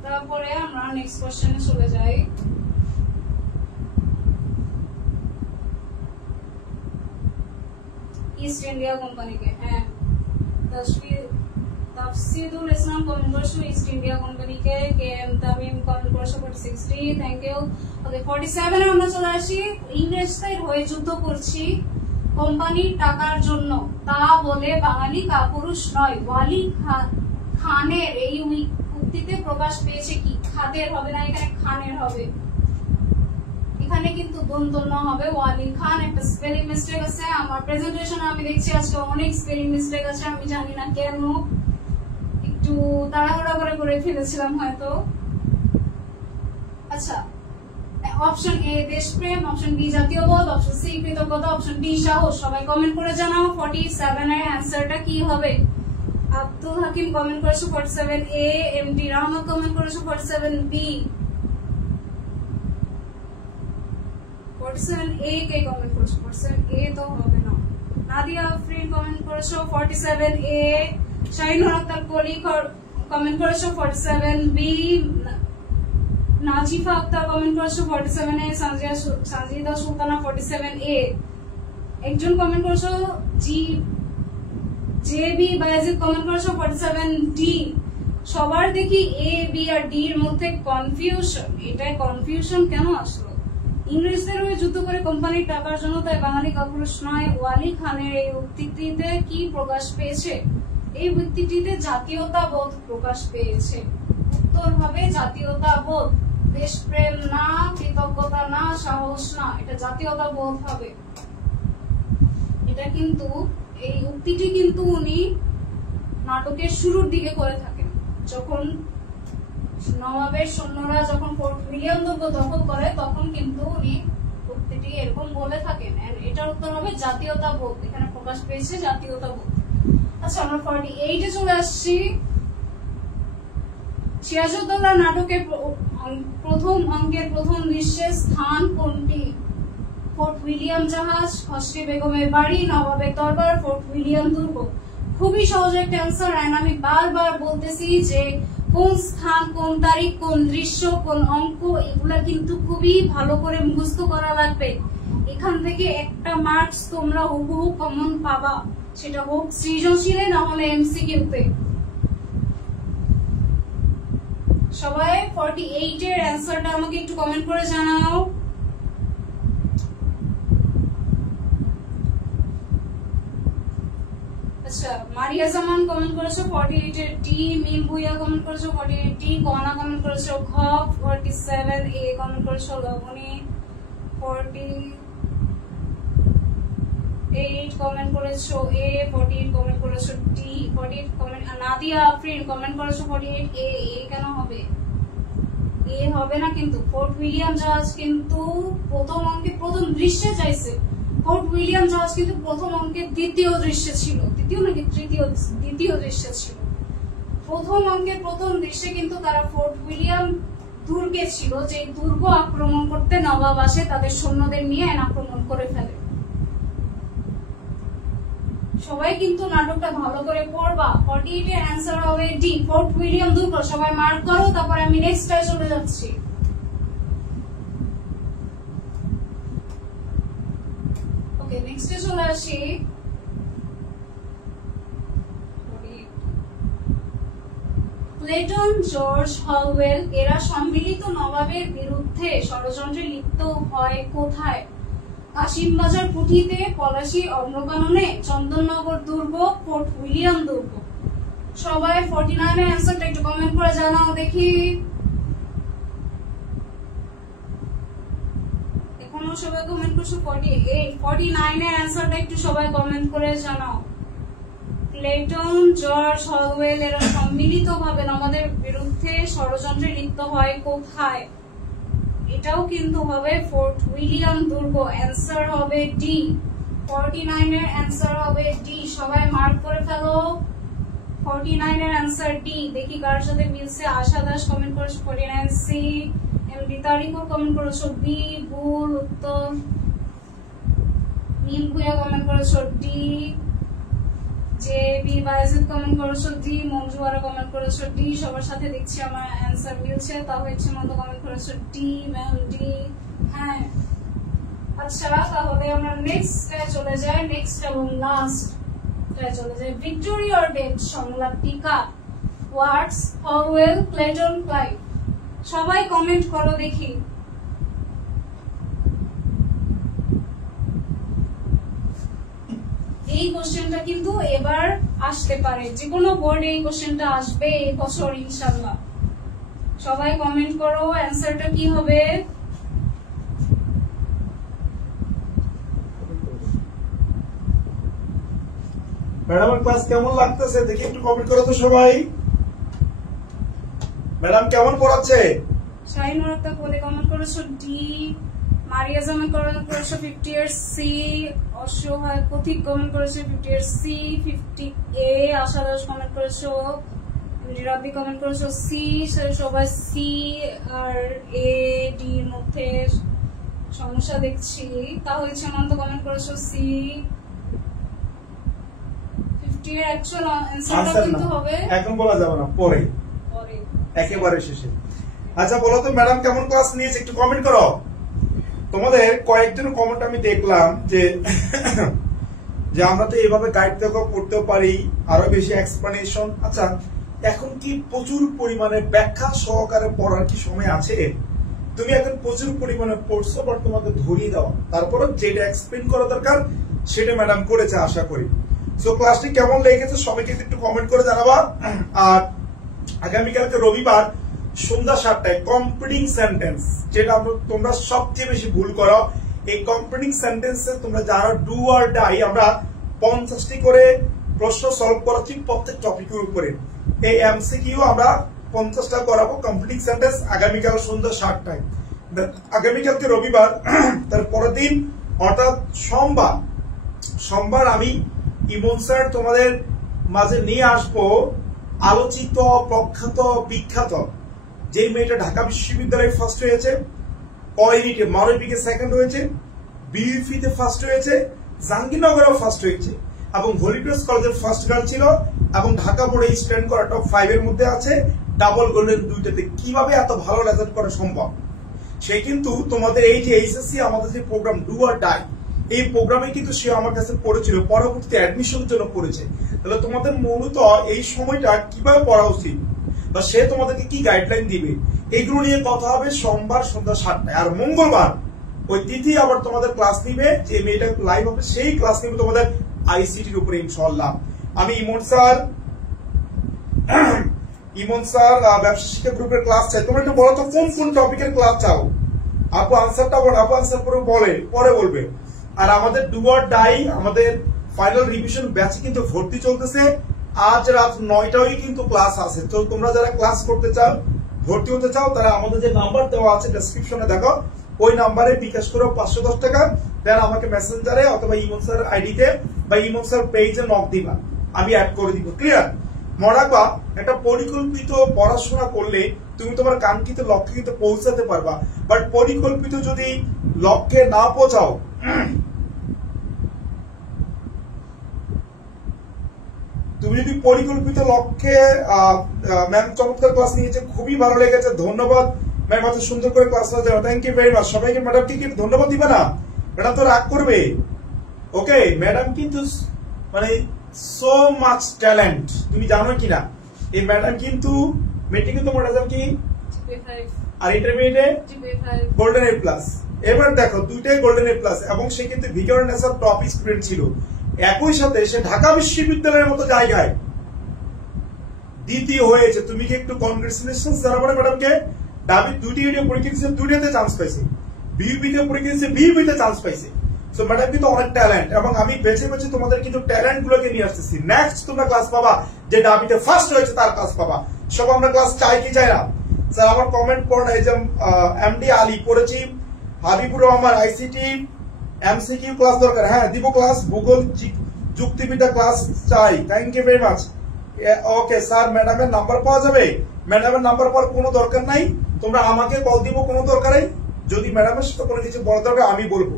তারপরে আমরা নেক্সট কোশ্চেনে চলে যাই। ইস্ট ইন্ডিয়া কোম্পানিকে, হ্যাঁ, তাফসিদুল ইসলাম কমেন্ট করেছো ইস্ট ইন্ডিয়া কোম্পানিকে। কে এম তামিম কমেন্ট করেছো 46টি, থ্যাংক ইউ। ওকে, 47 এ আমরা চলে আসি। ইংরেজদের হয়ে যুদ্ধ করছি কোম্পানির টাকার জন্য, তা বলে বাঙালি কাপুরুষ নয়। ওয়ালি খানের এই উক্তিতে প্রকাশ পেয়েছে কি? খাদের হবে না, এখানে খানের হবে। এখানে কিন্তু দন্তন্য হবে, ওয়ালি খান। একটা স্পেলিং মিস্টেক আছে আমার প্রেজেন্টেশনে, আমি দেখছি আজকে অনেক স্পেলিং মিস্টেক আছে। আমি জানি না কেন, একটু তাড়াহুড়া করে ফেলেছিলাম হয়তো। আচ্ছা, অপশন এ দেশপ্রেম, অপশন বি জাতীয়বোধ, অপশন সি কৃতজ্ঞতা, অপশন ডি সাহস। সবাই কমেন্ট করে জানাও 47 এর অ্যান্সারটা কি হবে। আব্দুল হাকিম কমেন্ট করেছো 47A, এমডি রহমান কমেন্ট করেছো 47B, 47A কে কমেন্ট করেছো? 47A তো হবে না। নাদিয়া আফরিন কমেন্ট করেছো 47A, শাহিনুর আক্তার কলি কমেন্ট করেছো 47B, নাজিফা আক্তার কমেন্ট করেছো 47A, সানজিদা সুলতানা 47A, একজন কমেন্ট করেছো জেবি বায়াজিদ কমেন্ট করেছো 47D। সবার দেখি এ বি আর ডি এর মধ্যে কনফিউশন। এটা কনফিউশন কেন আসলো? ইংরেজদের হয়ে যুদ্ধ করে কোম্পানির টাকার জন্য, তাই বাঙালি কাপুরুষ নয়। ওয়ালি খানের এই উক্তিটিতে কি প্রকাশ পেয়েছে? এই উক্তিটিতে জাতীয়তাবোধ প্রকাশ পেয়েছে। উত্তর হবে জাতীয়তাবোধ। দেশপ্রেম না, কৃতজ্ঞতা না, সাহস না, এটা জাতীয়তাবোধ হবে। এটা কিন্তু এই উক্তিটি কিন্তু উনি নাটকের শুরুর দিকে করে থাকেন, যখন নবাবের সৈন্যরা যখন ফোর্ট উইলিয়াম দুর্গ দখল করে তখন কিন্তু উনি উক্তিটি এরকম বলে থাকেন। এটার উত্তর হবে জাতীয়তাবোধ। এখানে প্রকাশ পেয়েছে জাতীয়তাবোধ। আচ্ছা, আমরা 48 এ চলে আসছি। সিরাজউদ্দৌলা নাটকের প্রথম অঙ্কের প্রথম দৃশ্যের স্থান কোনটি? ফোর্ট উইলিয়াম জাহাজ, হস্তি বেগমের বাড়ি, নবাবের দরবার, ফোর্ট উইলিয়াম দুর্গ। খুবই সহজ একটা অ্যান্সার। আমি বারবার বলতেছি যে কোন স্থান, কোন তারিখ, কোন দৃশ্য, কোন অঙ্ক, এগুলা কিন্তু খুবই ভালো করে মুখস্থ করা লাগবে। এখান থেকে একটা মার্কস তোমরা হুবহু কমন পাবা। সেটা হোক সৃজনশীলে না হলে এমসিকিউতে। সবাই 48 এর অ্যান্সারটা আমাকে একটু কমেন্ট করে জানাও। আচ্ছা, মারিয়া জামান কমেন্ট করেছো 48 এর ডি, মিম ভুইয়া কমেন্ট করেছো 48 ডি, কনা কমেন্ট করেছো ঘ, 47 এ কমেন্ট করেছো লবণী, 48 কমেন্ট করেছো এ, 48 কমেন্ট করেছো D, 48 comment Nadia Afrin comment করেছো 48 এ। এ কেন হবে? এ হবে না কিন্তু। ফোর্ট উইলিয়াম জাহাজ কিন্তু প্রথম অঙ্কে প্রথম দৃশ্যে চাইছে। ফোর্ট উইলিয়াম জাহাজ কিন্তু প্রথম অঙ্কের দ্বিতীয় দৃশ্যে ছিল, দ্বিতীয় নাকি তৃতীয়, দ্বিতীয় দৃশ্যে ছিল। প্রথম অঙ্কের প্রথম দৃশ্যে কিন্তু তারা ফোর্ট উইলিয়াম দুর্গে ছিল, যে দুর্গ আক্রমণ করতে নবাব আসে, তাদের সৈন্যদের নিয়ে আক্রমণ করে ফেলে। সবাই কিন্তু নাটকটা ভালো করে পড়বা। 48 এর অ্যান্সার হবে ডি, ফোর্ট উইলিয়াম দুর্গ। সবাই মার্ক করো, তারপর আমি নেক্সটটায় চলে যাচ্ছি। ওকে, নেক্সটে চলে আসি। প্লেটন, জর্জ হলওয়েল এরা সম্মিলিত নবাবের বিরুদ্ধে ষড়যন্ত্রে লিপ্ত হয় কোথায়? কাশিমবাজার কুঠিতে, পলাশী অগ্রকাননে, চন্দননগর দুর্গ, ফোর্ট উইলিয়াম দুর্গ। সবাই 49 এর অ্যান্সারটা একটু কমেন্ট করে জানাও দেখি। এখনো সবাই কমেন্ট করছো 48। 49 এর অ্যান্সারটা একটু সবাই কমেন্ট করে জানাও। প্লেটন, জর্জ হলওয়েল এরা সম্মিলিতভাবে নবাবের বিরুদ্ধে ষড়যন্ত্রে লিপ্ত হয় কোথায়? এটাও কিন্তু হবে ফোর্ট উইলিয়াম দুর্গ। অ্যান্সার হবে ডি, 49 এর অ্যান্সার হবে ডি। সবাই মার্ক করে ফেলো। 49 এর অ্যান্সার ডি। দেখি কার সাথে মিলছে। আশা দাস কমেন্ট করেছো 49 সি, এমডি তারিকুল কমেন্ট করেছো বি, ভুল উত্তর। নীল ভুইয়া কমেন্ট করেছো D, J B Bayazid comment করেছো ডি, মঞ্জুয়ারা কমেন্ট করেছো ডি। সবার সাথে দেখছি আমার অ্যান্সার মিলছে, তাও ইচ্ছে মতো কমেন্ট করেছো ডি, ম্যাম ডি। হ্যাঁ, আচ্ছা তাহলে আমরা নেক্সট চলে যাই। নেক্সট এবং লাস্ট চলে যাই। ভিক্টোরি অর ডেথ সংলাপটি কার? ওয়াটস, হলওয়েল, প্লেটন, ক্লাইভ। সবাই কমেন্ট করো দেখি। এই কোশ্চেনটা কিন্তু এবার আসতে পারে, যে কোনো বোর্ডে এই কোশ্চেনটা আসবে এই বছর ইনশাআল্লাহ। সবাই কমেন্ট করো অ্যান্সারটা কি হবে। ম্যাডামের ক্লাস কেমন লাগতেছে দেখি একটু কমেন্ট করো তো সবাই। ম্যাডাম কেমন পড়াচ্ছে? শাহিন মুরাক্তাব বলে কমেন্ট করেছো ডি, মারিয়া জামান কমেন্ট করেছো 50 এর সি, অসহায় পথিক কমেন্ট করেছো 50 এর সি, 50 এ, আশা দাস কমেন্ট করেছো, রাবি কমেন্ট করেছো সি। সবাই সি আর এ ডি এর মধ্যে সমস্যা দেখছি। তাহলে সীমান্ত কমেন্ট করেছো সি। 50 এর অ্যাকচুয়াল অ্যানসারটা কিন্তু হবে, এখন বলা যাবে না, পরে একেবারে শেষে। আচ্ছা বলো তো ম্যাডাম কেমন ক্লাস নিয়েছে একটু কমেন্ট করো। তোমাদের কয়েকজন কমেন্ট আমি দেখলাম যে আমরা তো এইভাবে গাইড থেকে পড়তেও পারি, আরো বেশি এক্সপ্লেনেশন। আচ্ছা এখন কি প্রচুর পরিমাণে ব্যাখ্যা সহকারে পড়ার কি সময় আছে? তুমি এখন প্রচুর পরিমাণে পড়ছো, বাট তোমাকে ধরিয়ে দেওয়া, তারপরে যেটা এক্সপ্লেন করা দরকার সেটা ম্যাডাম করেছে আশা করি। সো ক্লাসটি কেমন লেগেছে সবাইকে একটু কমেন্ট করে জানাবা। আর আগামীকালকে রবিবার সন্ধ্যা 7টায় কম্প্লিটিং সেন্টেন্স, যেটা তোমরা সবচেয়ে বেশি ভুল করো, এই কম্প্লিটিং সেন্টেন্সে তোমরা যারা ডু আর ডাই, আমরা 50টি করে প্রশ্ন সলভ করাচ্ছি প্রত্যেক টপিকের উপরে। এই এমসিকিউ আমরা 50টা করাবো কমপ্লিটিং সেন্টেন্স আগামীকাল সন্ধ্যা 7টায়। আগামীকালকে রবিবার, তার পরের দিন অর্থাৎ সোমবার আমি ইমন স্যার তোমাদের মাঝে নিয়ে আসবো আলোচিত, প্রখ্যাত, বিখ্যাত যে মেয়েটা ঢাকা বিশ্ববিদ্যালয়ে ফার্স্ট হয়েছে, অইরিটে মানবিকে সেকেন্ড হয়েছে, বিইউপিতে ফার্স্ট হয়েছে, জাহাঙ্গীরনগরেও ফার্স্ট হয়েছে এবং হলিক্রস কলেজের ফার্স্ট গার্ল ছিল এবং ঢাকা বোর্ডে স্ট্যান্ড করা টপ 5 এর মধ্যে আছে, ডাবল গোল্ডেন দুইটাতে। কিভাবে এত ভালো রেজাল্ট করা সম্ভব? সে কিন্তু তোমাদের এই যে এইচএসসি আমাদের যে প্রোগ্রাম ডু আর ডাই, এই প্রোগ্রামে কিন্তু সে আমার কাছে পড়েছিল, পরবর্তীতে অ্যাডমিশনের জন্য পড়েছে। তাহলে তোমাদের মূলত এই সময়টা কিভাবে পড়া উচিত বা সে তোমাদেরকে কি গাইডলাইন দিবে, এগুলো নিয়ে কথা হবে সোমবার সন্ধ্যা 7টায়। আর মঙ্গলবার ওই তিথি আবার তোমাদের ক্লাস নিবে, যে মেয়েটা লাইভ হবে সেই ক্লাস নিবে তোমাদের আইসিটির উপরে ইনশাআল্লাহ। আমি ইমন স্যার ব্যবসা শিক্ষা গ্রুপের ক্লাস চাই। তোমরা একটু বলো তো কোন কোন টপিকের ক্লাস চাও। আপু আনসারটা বলো, আপু আনসার পরে বলবে। আর আমাদের ডু অর ডাই আমাদের ফাইনাল রিভিশন ব্যাচে কিন্তু ভর্তি চলতেছে। আজ রাত 9টায় কিন্তু ক্লাস আছে। তো তোমরা যারা ক্লাস করতে চাও, ভর্তি হতে চাও, তারা আমাদের যে নাম্বার দেওয়া আছে ডেসক্রিপশনে দেখো, ওই নাম্বারে বিকাশ করো 510 টাকা, দেন আমাকে মেসেঞ্জারে অথবা ইমন স্যার আইডিতে বা ইমন স্যার পেজে নক দিবা, আমি অ্যাড করে দিব। ক্লিয়ার? মনে রাখবা, একটা পরিকল্পিত পড়াশোনা করলে তুমি তোমার কাঙ্ক্ষিত লক্ষ্যে কিন্তু পৌঁছাতে পারবা। বাট পরিকল্পিত যদি লক্ষ্যে না পৌঁছাও, তুমি যদি পরিকল্পিত লক্ষ্যে, ম্যাম চমৎকার ক্লাস নিয়েছে, খুবই ভালো লেগেছে, ধন্যবাদ ম্যাম, এত সুন্দর করে ক্লাস দেওয়া, থ্যাংক ইউ ভেরি মাচ। সবাইকে ম্যাডামকে কি ধন্যবাদ দিবে না? ম্যাডাম তো রাগ করবে। ওকে, ম্যাডাম কিন্তু মানে সো মাচ ট্যালেন্ট, তুমি জানো কিনা? এই ম্যাডাম কিন্তু মেট্রিকে তোমার রেজাল্ট কি, আর ইন্টারমিডিয়েটে গোল্ডেন এ প্লাস। এবার দেখো দুইটাই গোল্ডেন এ প্লাস, এবং সে কিন্তু ভিক্টোরিয়া ন্যাশনাল টপ স্টুডেন্ট ছিল। একই সাথে সে ঢাকা বিশ্ববিদ্যালয়ের মতো জায়গায় দ্বিতীয় হয়েছে। তুমি কি একটু কনগ্রেচুলেশন জানাবো ম্যাডামকে? ডাবি দুইটি পরীক্ষা দিচ্ছে, দুইটাতে চান্স পাইছে। বিইউপি তে পরীক্ষা দিচ্ছে, বিইউপি তে চান্স পাইছে। সো ম্যাডাম কিন্তু অনেক ট্যালেন্ট, এবং আমি বেছে বেছে তোমাদের কিন্তু ট্যালেন্ট গুলোকে নিয়ে আসতেছি। নেক্সট তোমরা ক্লাস পাবা, যে ডাবিতে ফার্স্ট হয়েছে তার ক্লাস পাবা। সব আমরা ক্লাস চাই কি চাই না? স্যার আমার কমেন্ট পড়েন, এই যে এমডি আলী পড়েছি, Habibur Rahman ICT MCQ class দরকার, হ্যাঁ দিব ক্লাস। ভূগোল যুক্তিবিদ্যা ক্লাস চাই, thank you very much. Okay sir, ম্যাডামের নাম্বার পাওয়া যাবে? ম্যাডামের নাম্বার পাওয়ার কোনো দরকার নাই, তোমরা আমাকে কল দিব, কোনো দরকার নেই। যদি ম্যাডামের সাথে কোনো কিছু বলা দরকার আমি বলবো।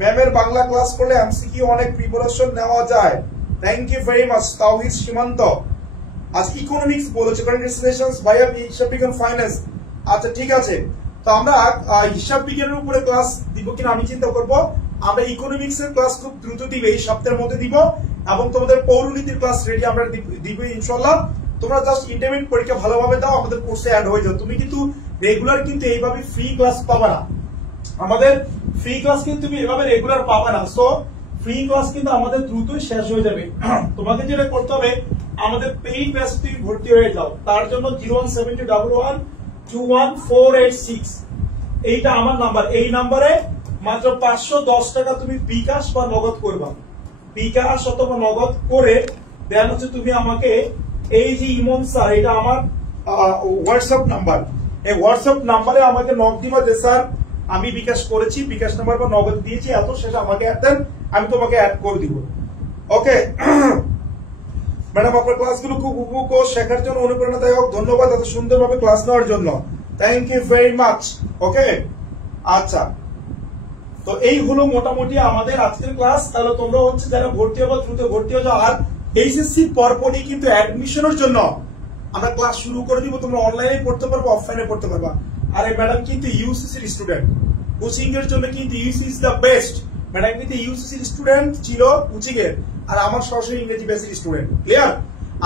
ম্যামের বাংলা ক্লাস করলে এমসিকিউ অনেক প্রিপারেশন নেওয়া যায়, থ্যাংক ইউ ভেরি মাচ। তাওহিদ সীমান্ত আজ ইকোনমিক্স বলেছে, কংগ্রেচুলেশনস ভাইয়া, হিসাব বিজ্ঞান ফাইন্যান্স। আচ্ছা ঠিক আছে, তো আমরা হিসাব বিজ্ঞানের উপরে ক্লাস দিব কিনা আমি চিন্তা করব। আমরা ইকোনমিক্স এর ক্লাস খুব দ্রুত দিব, এই সপ্তাহের মধ্যে দিব, এবং তোমাদের পৌরনীতির ক্লাস রেডি আমরা দিব ইনশাআল্লাহ। তোমরা জাস্ট ইন্টারমিডিয়েট পরীক্ষা ভালোভাবে দাও, আমাদের কোর্সে অ্যাড হয়ে যাও। তুমি কিন্তু রেগুলার কিন্তু এইভাবে ফ্রি ক্লাস পাবা না, আমাদের ফ্রি ক্লাস কিন্তু তুমি এভাবে রেগুলার পাবা না। সো ফ্রি ক্লাস কিন্তু আমাদের দ্রুতই শেষ হয়ে যাবে। তোমাকে যেটা করতে হবে, আমাদের পেইড ব্যাচে তুমি ভর্তি হয়ে যাও। তার জন্য 017112148 এইটা আমার নাম্বার। এই নাম্বারে মাত্র 510 টাকা তুমি বিকাশ বা নগদ করবা, বিকাশ অথবা নগদ করে দেন হচ্ছে তুমি আমাকে, এই যে ইমন স্যার, এটা আমার হোয়াটসঅ্যাপ নাম্বার, এই হোয়াটসঅ্যাপ নাম্বারে আমাকে নক দিবা যে স্যার আমি বিকাশ করেছি, বিকাশ নাম্বার বা নগদ দিয়েছি এত, সেটা আমাকে অ্যাড দেন, আমি তোমাকে অ্যাড করে দিব। ওকে ম্যাডাম, আপনার ক্লাসগুলো খুব উপভোগ ও শেখার জন্য অনুপ্রেরণাদায়ক, ধন্যবাদ এত সুন্দরভাবে ক্লাস নেওয়ার জন্য, থ্যাংক ইউ ভেরি মাচ। ওকে আচ্ছা, তো এই হলো মোটামুটি আমাদের আজকের ক্লাস। তাহলে তোমরা হচ্ছে যারা ভর্তি হবে দ্রুত ভর্তি হয়ে যাও। আর এইচএসসি পরপরই কিন্তু অ্যাডমিশনের জন্য আমরা ক্লাস শুরু করে দিব, তোমরা অনলাইনে পড়তে পারবা, অফলাইনে পড়তে পারবা। আর এই ম্যাডাম কিন্তু ইউসিসির স্টুডেন্ট, কোচিং এর জন্য কিন্তু ইউসি ইজ দ্য বেস্ট। ম্যাডাম কিন্তু ইউসিসির স্টুডেন্ট ছিল কোচিং এর, আর আমার সরাসরি ইংরেজি বেসিক স্টুডেন্ট। ক্লিয়ার?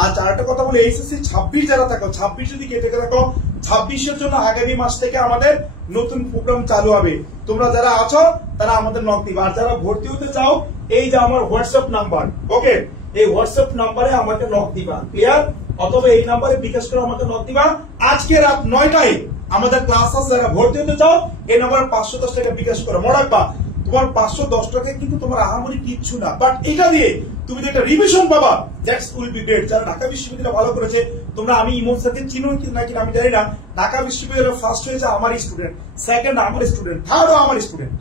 আচ্ছা আরেকটা কথা বলি, এইচএসসি 26 যারা থাকো, 26 যদি কেটে থাকো, 26 জন্য আগামী মাস থেকে আমাদের নতুন প্রোগ্রাম চালু হবে। তোমরা যারা আছো তারা আমাদের নক দিবা, আর যারা ভর্তি হতে চাও এই যে আমার হোয়াটসঅ্যাপ নাম্বার, ওকে এই হোয়াটসঅ্যাপ নাম্বারে আমাকে নক দিবা। ক্লিয়ার? অথবা এই নাম্বারে বিকাশ করে আমাকে নক দিবা। আজকে রাত 9টায় আমাদের ক্লাস আছে, যারা ভর্তি হতে চাও এই নাম্বারে 510 টাকা বিকাশ করো। মনে রাখবা, তোমার 510 টাকা কিন্তু তোমার আহামরি কিচ্ছু না, বাট এটা দিয়ে তুমি যে একটা রিভিশন পাবা, দ্যাটস উইল বি গ্রেট। যারা ঢাকা বিশ্ববিদ্যালয় ভালো করেছে, তোমরা আমি ইমন স্যারকে চিনো নাকি আমি জানি না, ঢাকা বিশ্ববিদ্যালয়ে ফার্স্ট হয়েছে আমার স্টুডেন্ট, সেকেন্ড আমার স্টুডেন্ট, থার্ডও আমার স্টুডেন্ট,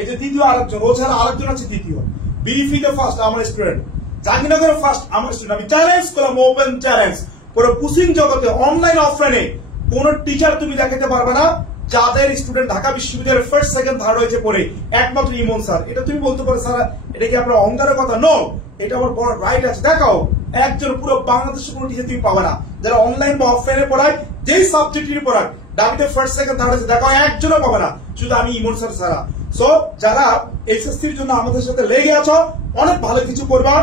এই যে দ্বিতীয় আরেকজন, ও ছাড়া আরেকজন আছে তৃতীয়, বিডিফিতে ফার্স্ট আমার স্টুডেন্ট, জাহাঙ্গীরনগরে ফার্স্ট আমার স্টুডেন্ট। আমি চ্যালেঞ্জ করলাম, ওপেন চ্যালেঞ্জ, পুরো কোচিং জগতে অনলাইন অফলাইনে কোন টিচার তুমি দেখাতে পারবে না যাদের স্টুডেন্ট ঢাকা বিশ্ববিদ্যালয়ের ফার্স্ট সেকেন্ড থার্ড হয়েছে পড়ে, একমাত্র ইমন স্যার। এটা তুমি বলতে পারো স্যার এটা কি আপনার অহংকারের কথা? নো, এটা আমার বড় রাইট আছে। দেখাও একজন, পুরো বাংলাদেশের কোন টিচার তুমি পাবে না যারা অনলাইন বা অফলাইনে পড়ায়, যেই সাবজেক্টের পড়ায় ডাবিতে ফার্স্ট সেকেন্ড থার্ড হয়েছে, দেখাও একজনও পাবে না, শুধু আমি ইমন স্যার ছাড়া। সো যারা এইচএসসির জন্য আমাদের সাথে লেগে আছো অনেক ভালো কিছু করবা।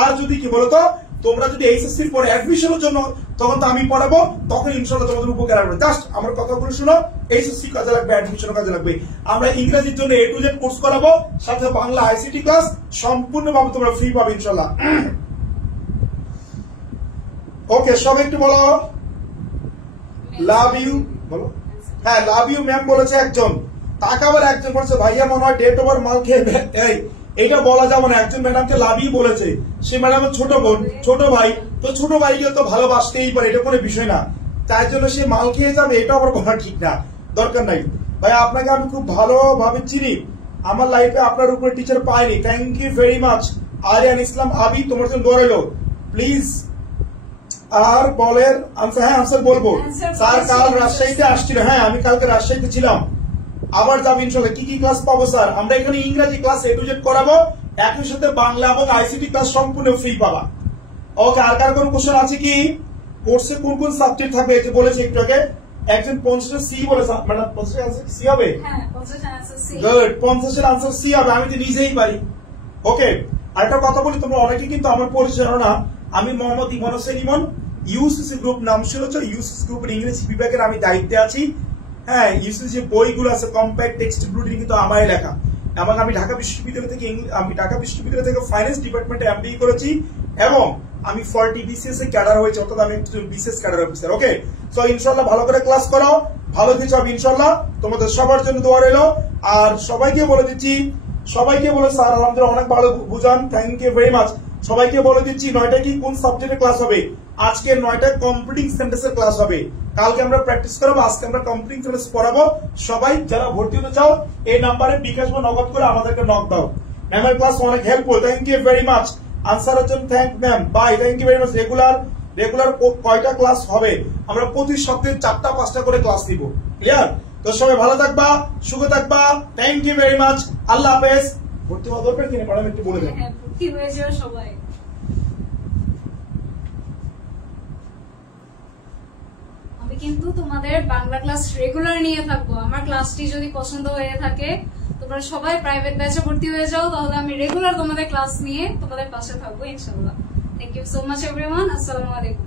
আর যদি কি বলতো তোমরা যদি এইচএসসির পরে অ্যাডমিশনের জন্য তখন তো আমি পড়াবো, তখন ইনশাআল্লাহ তোমাদের উপকার হবে। জাস্ট আমার কথাগুলো শুনো, এইচএসসি কাজে লাগবে, অ্যাডমিশনের কাজে লাগবে। আমরা ইংরেজির জন্য A to Z কোর্স করাবো, সাথে বাংলা আইসিটি ক্লাস সম্পূর্ণভাবে তোমরা ফ্রি পাবে ইনশাআল্লাহ। ওকে, সব একটু বলো লাভ ইউ, বলো। হ্যাঁ, লাভ ইউ ম্যাম বলেছে একজন, তাকে আবার একজন বলেছে ভাইয়া মনে হয় ডেট ওভার মাল খেয়ে এইটা বলা যাবে না। একজন ম্যাডামকে লাভ ইউ বলেছে, সে ম্যাডামের ছোট বোন, ছোট ভাই, তো ছোট ভাইকে তো ভালোবাসতেই পারে, এটা কোনো বিষয় না। তাই জন্য সে মাল খেয়ে যাবে এটা আমার বলা ঠিক না, দরকার নাই। ভাই আপনাকে আমি খুব ভালোভাবে চিনি, আমার লাইফে আপনার উপরে টিচার পাইনি। Thank you very much. Ariyan Islam Abi, তোমার জন্য দোয়া রইল। প্লিজ আর বলের আনসার। হ্যাঁ, আনসার বলবো। স্যার কাল রাজশাহীতে আসছিল। হ্যাঁ, আমি কালকে রাজশাহীতে ছিলাম, আবার যাবো ইনশাআল্লাহ। কি কি ক্লাস পাবো স্যার? আমরা এখানে ইংরেজি ক্লাস A to Z করাবো, একই সাথে বাংলা এবং আইসিটি ক্লাস সম্পূর্ণ ফ্রি পাবা। ওকে, আর কার কোন কোশ্চেন আছে কি? কোর্সে কোন কোন সাবজেক্ট থাকবে এই যে বলেছি একটু আগে। একজন 50 সি বলেছে, ম্যাডাম 50 আনসার সি হবে? হ্যাঁ, 50 আনসার সি। গুড, 50 এর আনসার সি হবে, আমি তো নিজেই পারি। ওকে, আরেকটা কথা বলি, তোমরা অনেকে কিন্তু আমার পরিচয় জানো না। আমি মোহাম্মদ ইমন হোসেন ইমন, ইউসিসি গ্রুপ নাম শুনেছো? ইউসিসি গ্রুপের ইংরেজি বিভাগের আমি দায়িত্বে আছি। হ্যাঁ, ইউসিসি যে বইগুলো আছে কম্প্যাক্ট টেক্সট ব্লুটিং কিন্তু আমারই লেখা, এবং আমি ঢাকা বিশ্ববিদ্যালয় থেকে ফাইন্যান্স ডিপার্টমেন্টে এমবিএ করেছি, এবং আমি 40 বিসিএস এ ক্যাডার হয়েছে, অর্থাৎ আমি একজন বিসিএস ক্যাডার অফিসার। ওকে, সো ইনশাআল্লাহ ভালো করে ক্লাস করো, ভালো কিছু হবে ইনশাআল্লাহ। তোমাদের সবার জন্য দোয়া রইল। আর সবাইকে বলে দিচ্ছি, সবাইকে বলে স্যার আলহামদুলিল্লাহ অনেক ভালো বুঝান, থ্যাংক ইউ ভেরি মাচ। সবাইকে বলে দিচ্ছি 9টা কি কোন সাবজেক্টের ক্লাস হবে। আজকে 9টা কমপ্লিটিং সেন্টেন্সের ক্লাস হবে, কালকে আমরা প্র্যাকটিস করাবো, আজকে আমরা কমপ্লিটিং সেন্টেন্স পড়াবো। সবাই যারা ভর্তি হতে চাও এই নাম্বারে বিকাশ বা নগদ করে আমাদেরকে নক দাও। ম্যামের ক্লাস অনেক helpful, thank you very much. আনসারের জন্য thank ma'am, bye, thank you very much. Regular কয়টা ক্লাস হবে? আমরা প্রতি সপ্তাহে 4টা 5টা করে ক্লাস দিব। ক্লিয়ার? তো সবাই ভালো থাকবা, সুখ থাকবা, থ্যাংক ইউ ভেরি মাচ, আল্লাহ হাফেজ। ভর্তি হওয়া দরকার কিনা ম্যাডাম একটু বলে দেন। হ্যাঁ, ভর্তি হয়ে যাও সবাই। আমি কিন্তু তোমাদের বাংলা ক্লাস রেগুলার নিয়ে থাকবো। আমার ক্লাসটি যদি পছন্দ হয়ে থাকে তোমরা সবাই প্রাইভেট ব্যাচে ভর্তি হয়ে যাও, তাহলে আমি রেগুলার তোমাদের ক্লাস নিয়ে তোমাদের পাশে থাকবো ইনশাআল্লাহ। Thank you so much everyone. আসসালামু আলাইকুম।